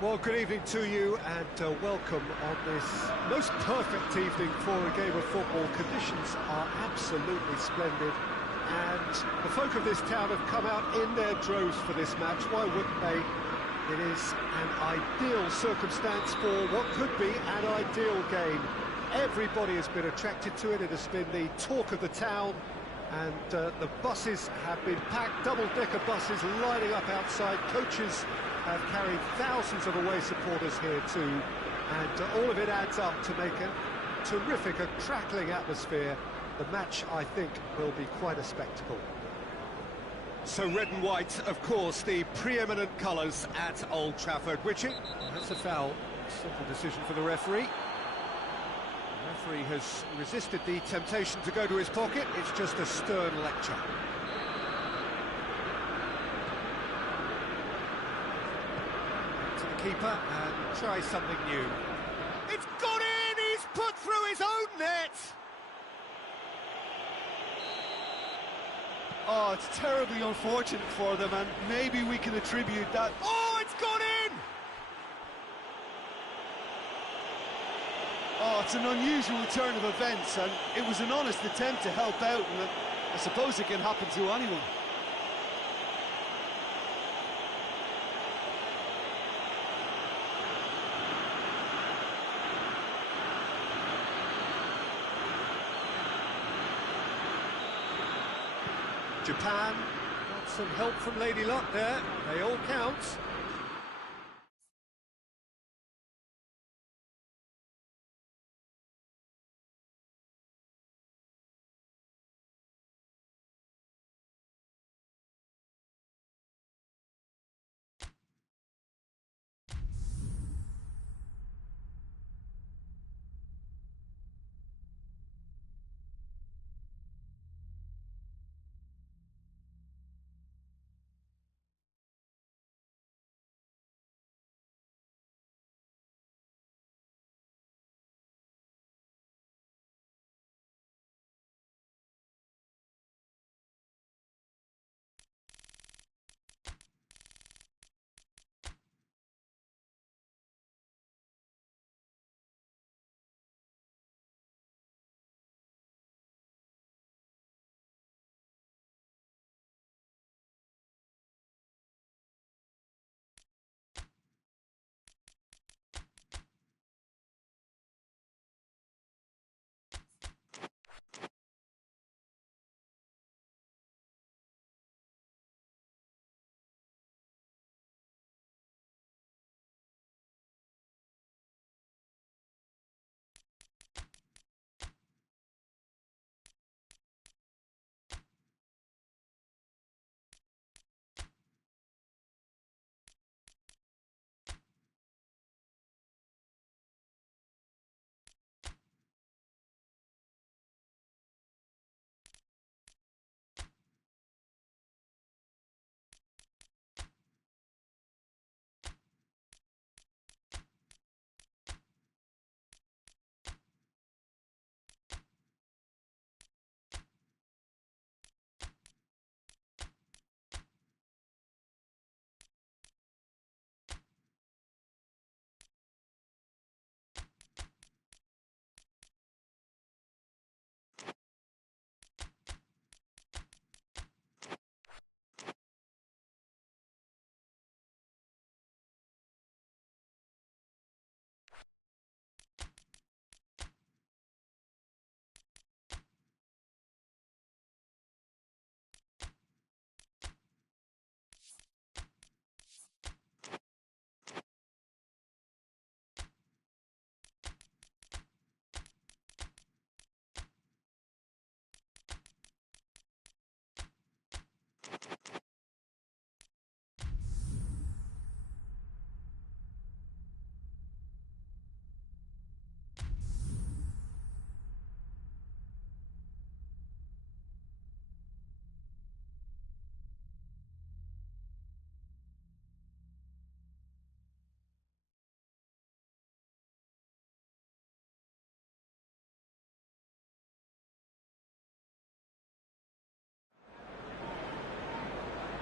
Well, good evening to you and welcome on this most perfect evening for a game of football. Conditions are absolutely splendid and the folk of this town have come out in their droves for this match. Why wouldn't they? It is an ideal circumstance for what could be an ideal game. Everybody has been attracted to it. It has been the talk of the town, and the buses have been packed, double-decker buses lining up outside. Coaches have carried thousands of away supporters here too, and all of it adds up to make a terrific, a crackling atmosphere. The match, I think, will be quite a spectacle. So red and white, of course, the preeminent colours at Old Trafford. Which that's a foul. Simple decision for the referee. The referee has resisted the temptation to go to his pocket. It's just a stern lecture. To the keeper and try something new. It's gone in! He's put through his own net! Oh, it's terribly unfortunate for them, and maybe we can attribute that... Oh, it's gone in! Oh, it's an unusual turn of events, and it was an honest attempt to help out, and I suppose it can happen to anyone. Japan got some help from Lady Luck there. They all count.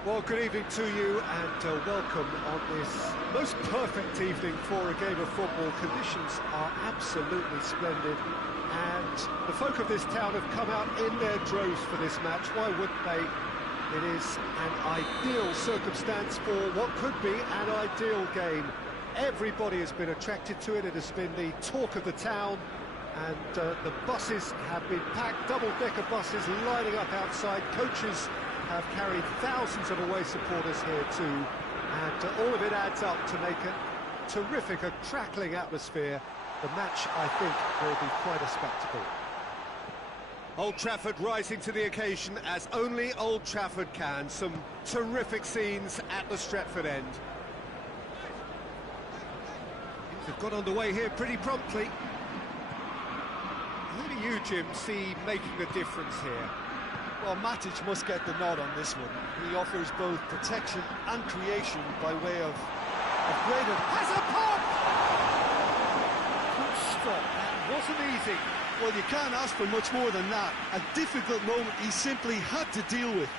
Well, good evening to you and welcome on this most perfect evening for a game of football. Conditions are absolutely splendid and the folk of this town have come out in their droves for this match. Why wouldn't they? It is an ideal circumstance for what could be an ideal game. Everybody has been attracted to it. It has been the talk of the town, and the buses have been packed, double-decker buses lining up outside. Coaches have carried thousands of away supporters here too, and all of it adds up to make a terrific, a crackling atmosphere. The match, I think, will be quite a spectacle. Old Trafford rising to the occasion as only Old Trafford can. Some terrific scenes at the Stretford end. Things have got underway here pretty promptly. Who do you, Jim, see making a difference here? Well, Matic must get the nod on this one. He offers both protection and creation by way of greater... Has a pop! Good stop, that wasn't easy. Well, you can't ask for much more than that. A difficult moment he simply had to deal with.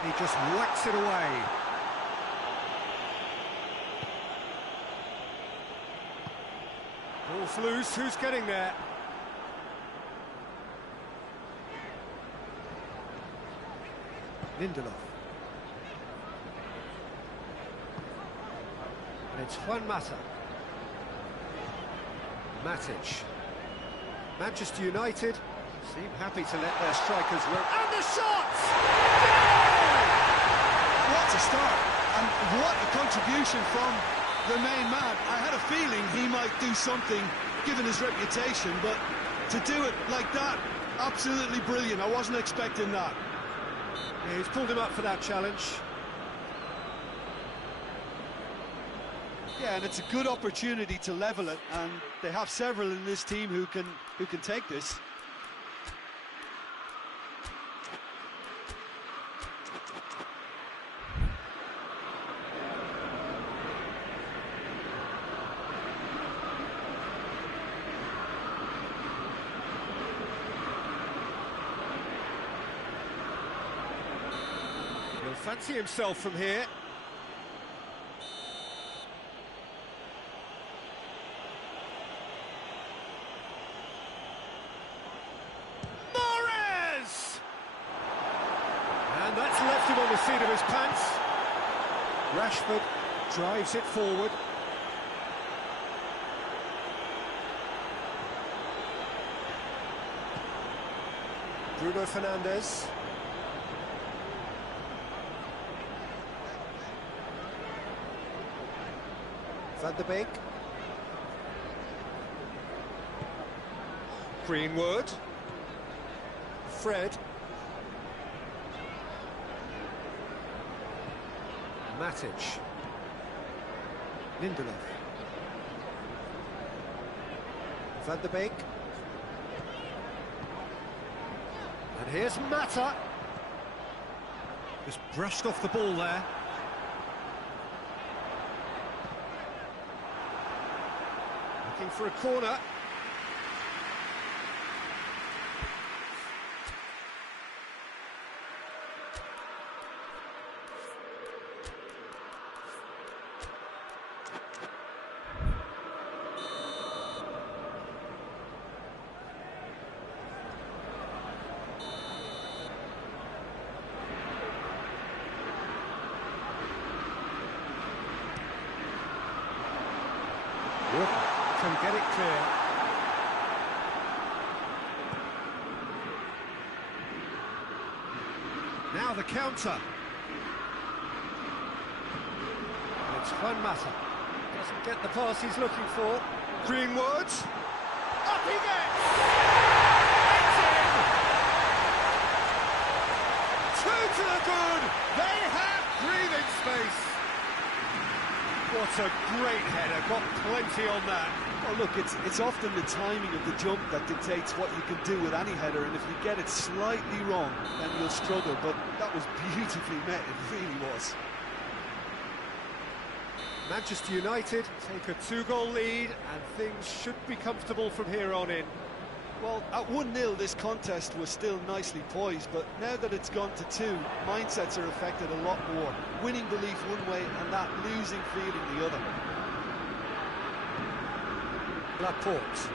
And he just whacks it away. Ball's loose, who's getting there? Lindelof. And it's Juan Mata. Matic. Manchester United seem happy to let their strikers roam. And the shots! What a start, and what a contribution from the main man. I had a feeling he might do something, given his reputation, but to do it like that, absolutely brilliant. I wasn't expecting that. Yeah, he's pulled him up for that challenge. Yeah, and it's a good opportunity to level it, and they have several in this team who can take this. He'll fancy himself from here. Mahrez! And that's left him on the seat of his pants. Rashford drives it forward. Bruno Fernandes. Van de Beek. Greenwood. Fred. Matic. Lindelof. Van de Beek. And here's Mata. Just brushed off the ball there. Looking for a corner. get it clear. Now the counter. It's Juan Mata. Doesn't get the pass he's looking for. Greenwood. Up he gets! It's in! Two to the good! They have breathing space! What a great header, got plenty on that. Well, look, it's often the timing of the jump that dictates what you can do with any header, and if you get it slightly wrong, then you'll struggle, but that was beautifully met, it really was. Manchester United take a 2-goal lead, and things should be comfortable from here on in. Well, at 1-0 this contest was still nicely poised, but now that it's gone to 2, mindsets are affected a lot more. Winning belief one way and that losing feeling the other. Laporte.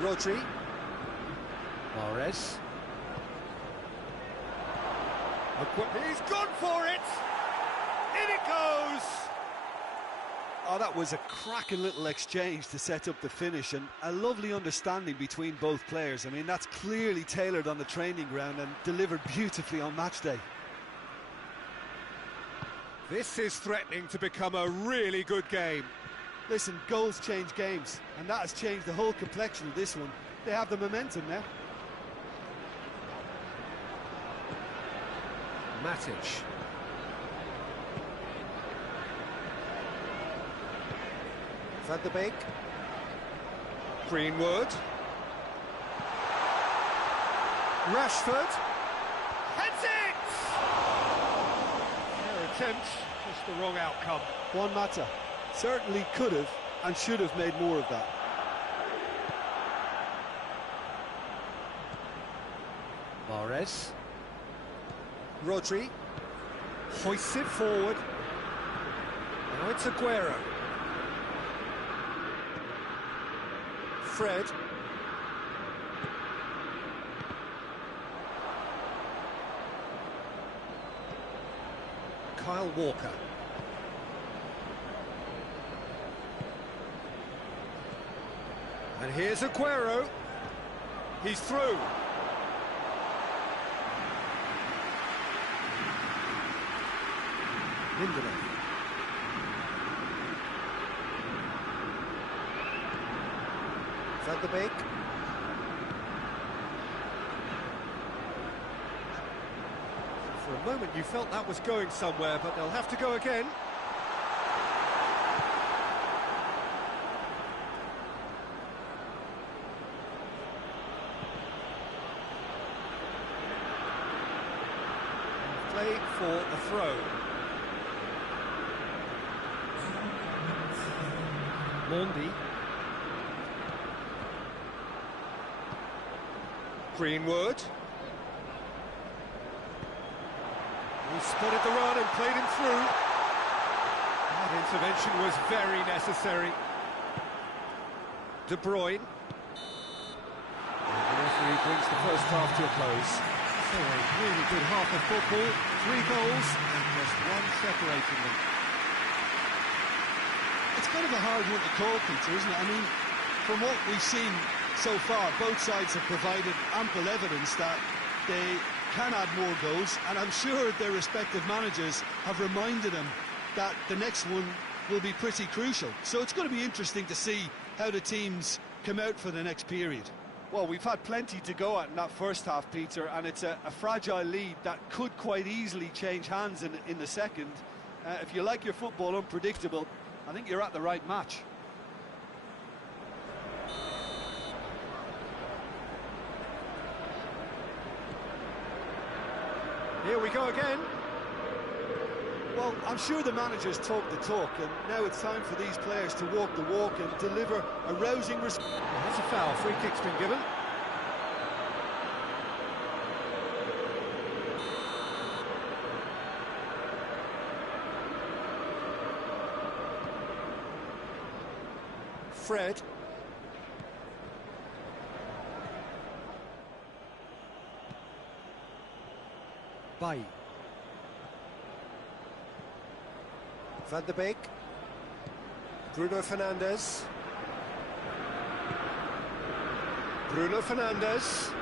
Rodri. Mahrez. He's gone for it! In it goes! Oh, that was a cracking little exchange to set up the finish, and a lovely understanding between both players. I mean, that's clearly tailored on the training ground and delivered beautifully on match day. This is threatening to become a really good game. Listen, goals change games, and that has changed the whole complexion of this one. They have the momentum now. Matic. Van de Beek. Greenwood. Rashford. Heads it! Their attempt, just the wrong outcome. Juan Mata certainly could have and should have made more of that. Mahrez. Rodri. Hoists it forward. Now it's Aguero. Fred. Kyle Walker. And here's Aguero. He's through. Lindelof. Van de Beek. For a moment you felt that was going somewhere, but they'll have to go again. And play for a throw. Mondi. Greenwood. He spotted the run and played him through. That intervention was very necessary. De Bruyne. And the referee brings the first half to a close. So a really good half of football, 3 goals and just one separating them. It's kind of a hard one to call, Peter, isn't it? I mean, from what we've seen so far, both sides have provided ample evidence that they can add more goals, and I'm sure their respective managers have reminded them that the next one will be pretty crucial. So it's going to be interesting to see how the teams come out for the next period. Well, we've had plenty to go at in that first half, Peter, and it's a fragile lead that could quite easily change hands in the second. If you like your football unpredictable, I think you're at the right match. Here we go again. Well, I'm sure the managers talk the talk, and now it's time for these players to walk the walk and deliver a rousing response. Well, that's a foul. Free kick's been given. Fred. Bailly. Van de Beek. Bruno Fernandes. Bruno Fernandes.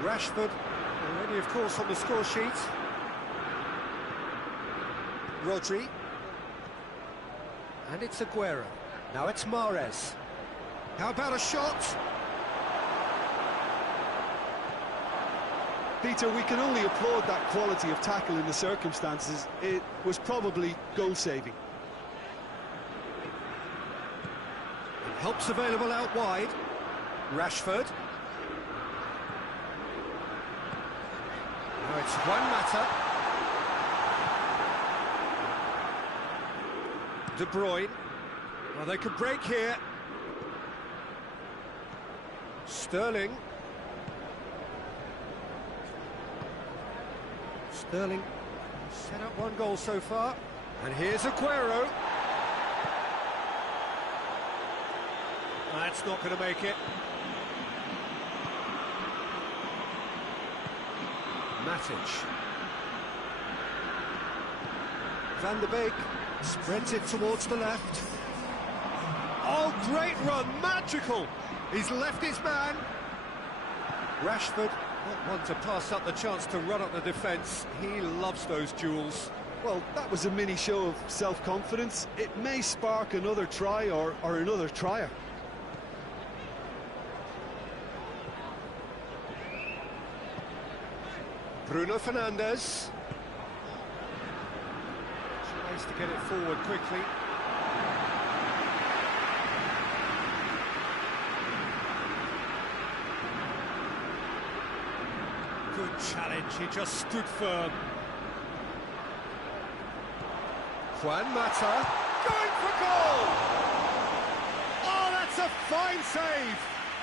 Rashford, already of course on the score sheet. Rodri. And it's Aguero. Now it's Mahrez. How about a shot? Peter, we can only applaud that quality of tackle in the circumstances. It was probably goal-saving. Help's available out wide. Rashford. Now it's Juan Mata. De Bruyne. Well, they could break here. Sterling. Sterling set up one goal so far. And here's Aguero. That's not going to make it. Matic. Van de Beek spreads it towards the left. Oh, great run, magical! He's left his man. Rashford, not one to pass up the chance to run up the defence. He loves those duels. Well, that was a mini show of self-confidence. It may spark another try or another trier. Bruno Fernandes. Tries to get it forward quickly. Good challenge, he just stood firm. Juan Mata. Going for goal! Oh, that's a fine save!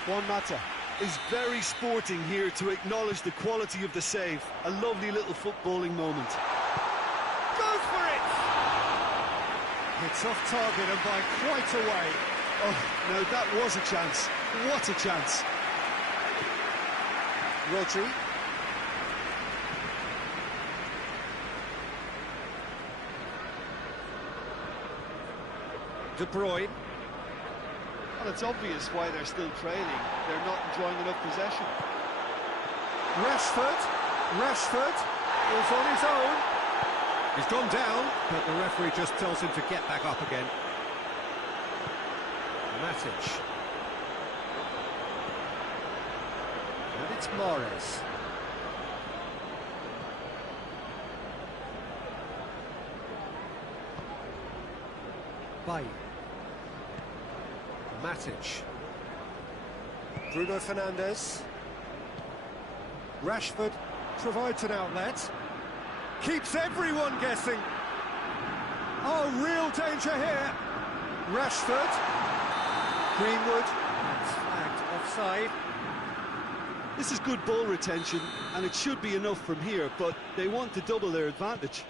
Juan Mata is very sporting here to acknowledge the quality of the save. A lovely little footballing moment. Goes for it! It's off target and by quite a way. Oh, no, that was a chance. What a chance. Rodri. De Bruyne. Well, it's obvious why they're still trailing. They're not enjoying enough possession. Rashford is on his own. He's gone down, but the referee just tells him to get back up again. Matic. And it's Mahrez. Bailly. Matic. Bruno Fernandes. Rashford provides an outlet. Keeps everyone guessing. Oh, real danger here. Rashford. Greenwood. That's flagged offside. This is good ball retention, and it should be enough from here, but they want to double their advantage.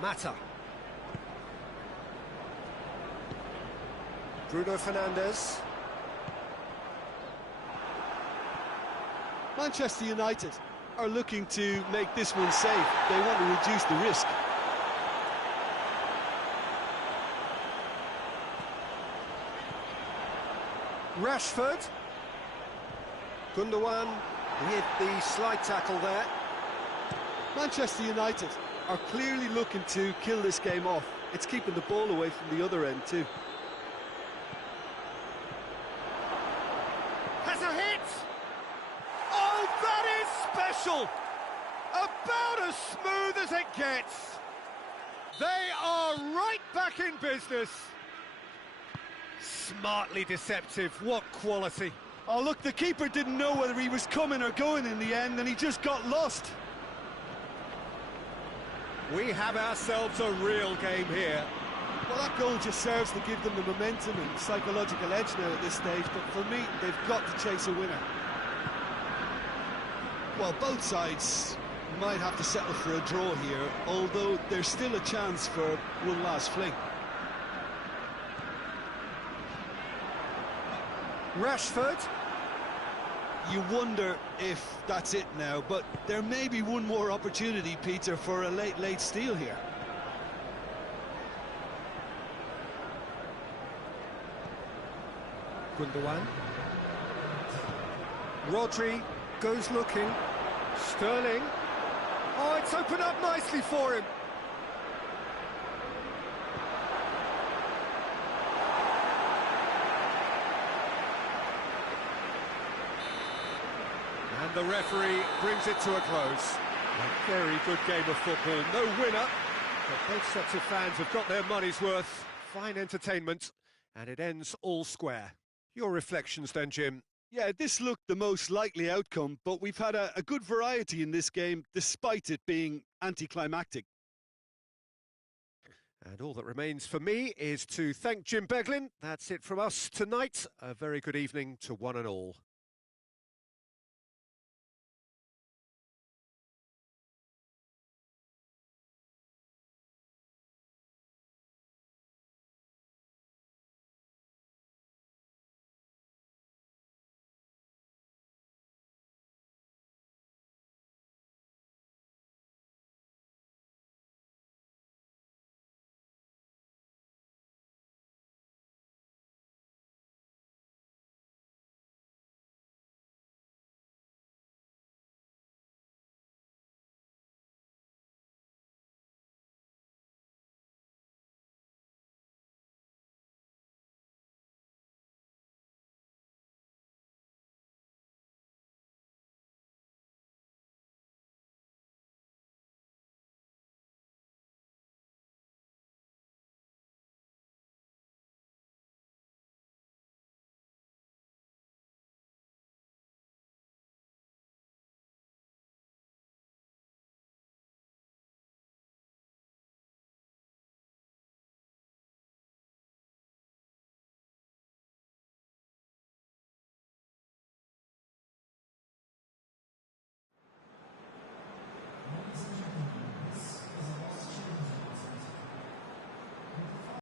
Mata. Bruno Fernandes. Manchester United are looking to make this one safe. They want to reduce the risk. Rashford. Gundogan with the slide tackle there. Manchester United are clearly looking to kill this game off. It's keeping the ball away from the other end too. Has a hit! Oh, that is special! About as smooth as it gets. They are right back in business. Smartly deceptive, what quality. Oh, look, the keeper didn't know whether he was coming or going in the end, and he just got lost. We have ourselves a real game here. Well, that goal just serves to give them the momentum and psychological edge now at this stage, but for me, they've got to chase a winner. Well, both sides might have to settle for a draw here, although there's still a chance for one last fling. Rashford. you wonder if that's it now, but there may be one more opportunity, Peter, for a late steal here. Gundogan. Rodri goes looking. Sterling. Oh, it's opened up nicely for him. And the referee brings it to a close. A very good game of football. No winner, but both sets of fans have got their money's worth. Fine entertainment, and it ends all square. Your reflections then, Jim? Yeah, this looked the most likely outcome, but we've had a good variety in this game, despite it being anticlimactic. And all that remains for me is to thank Jim Beglin. That's it from us tonight. A very good evening to one and all.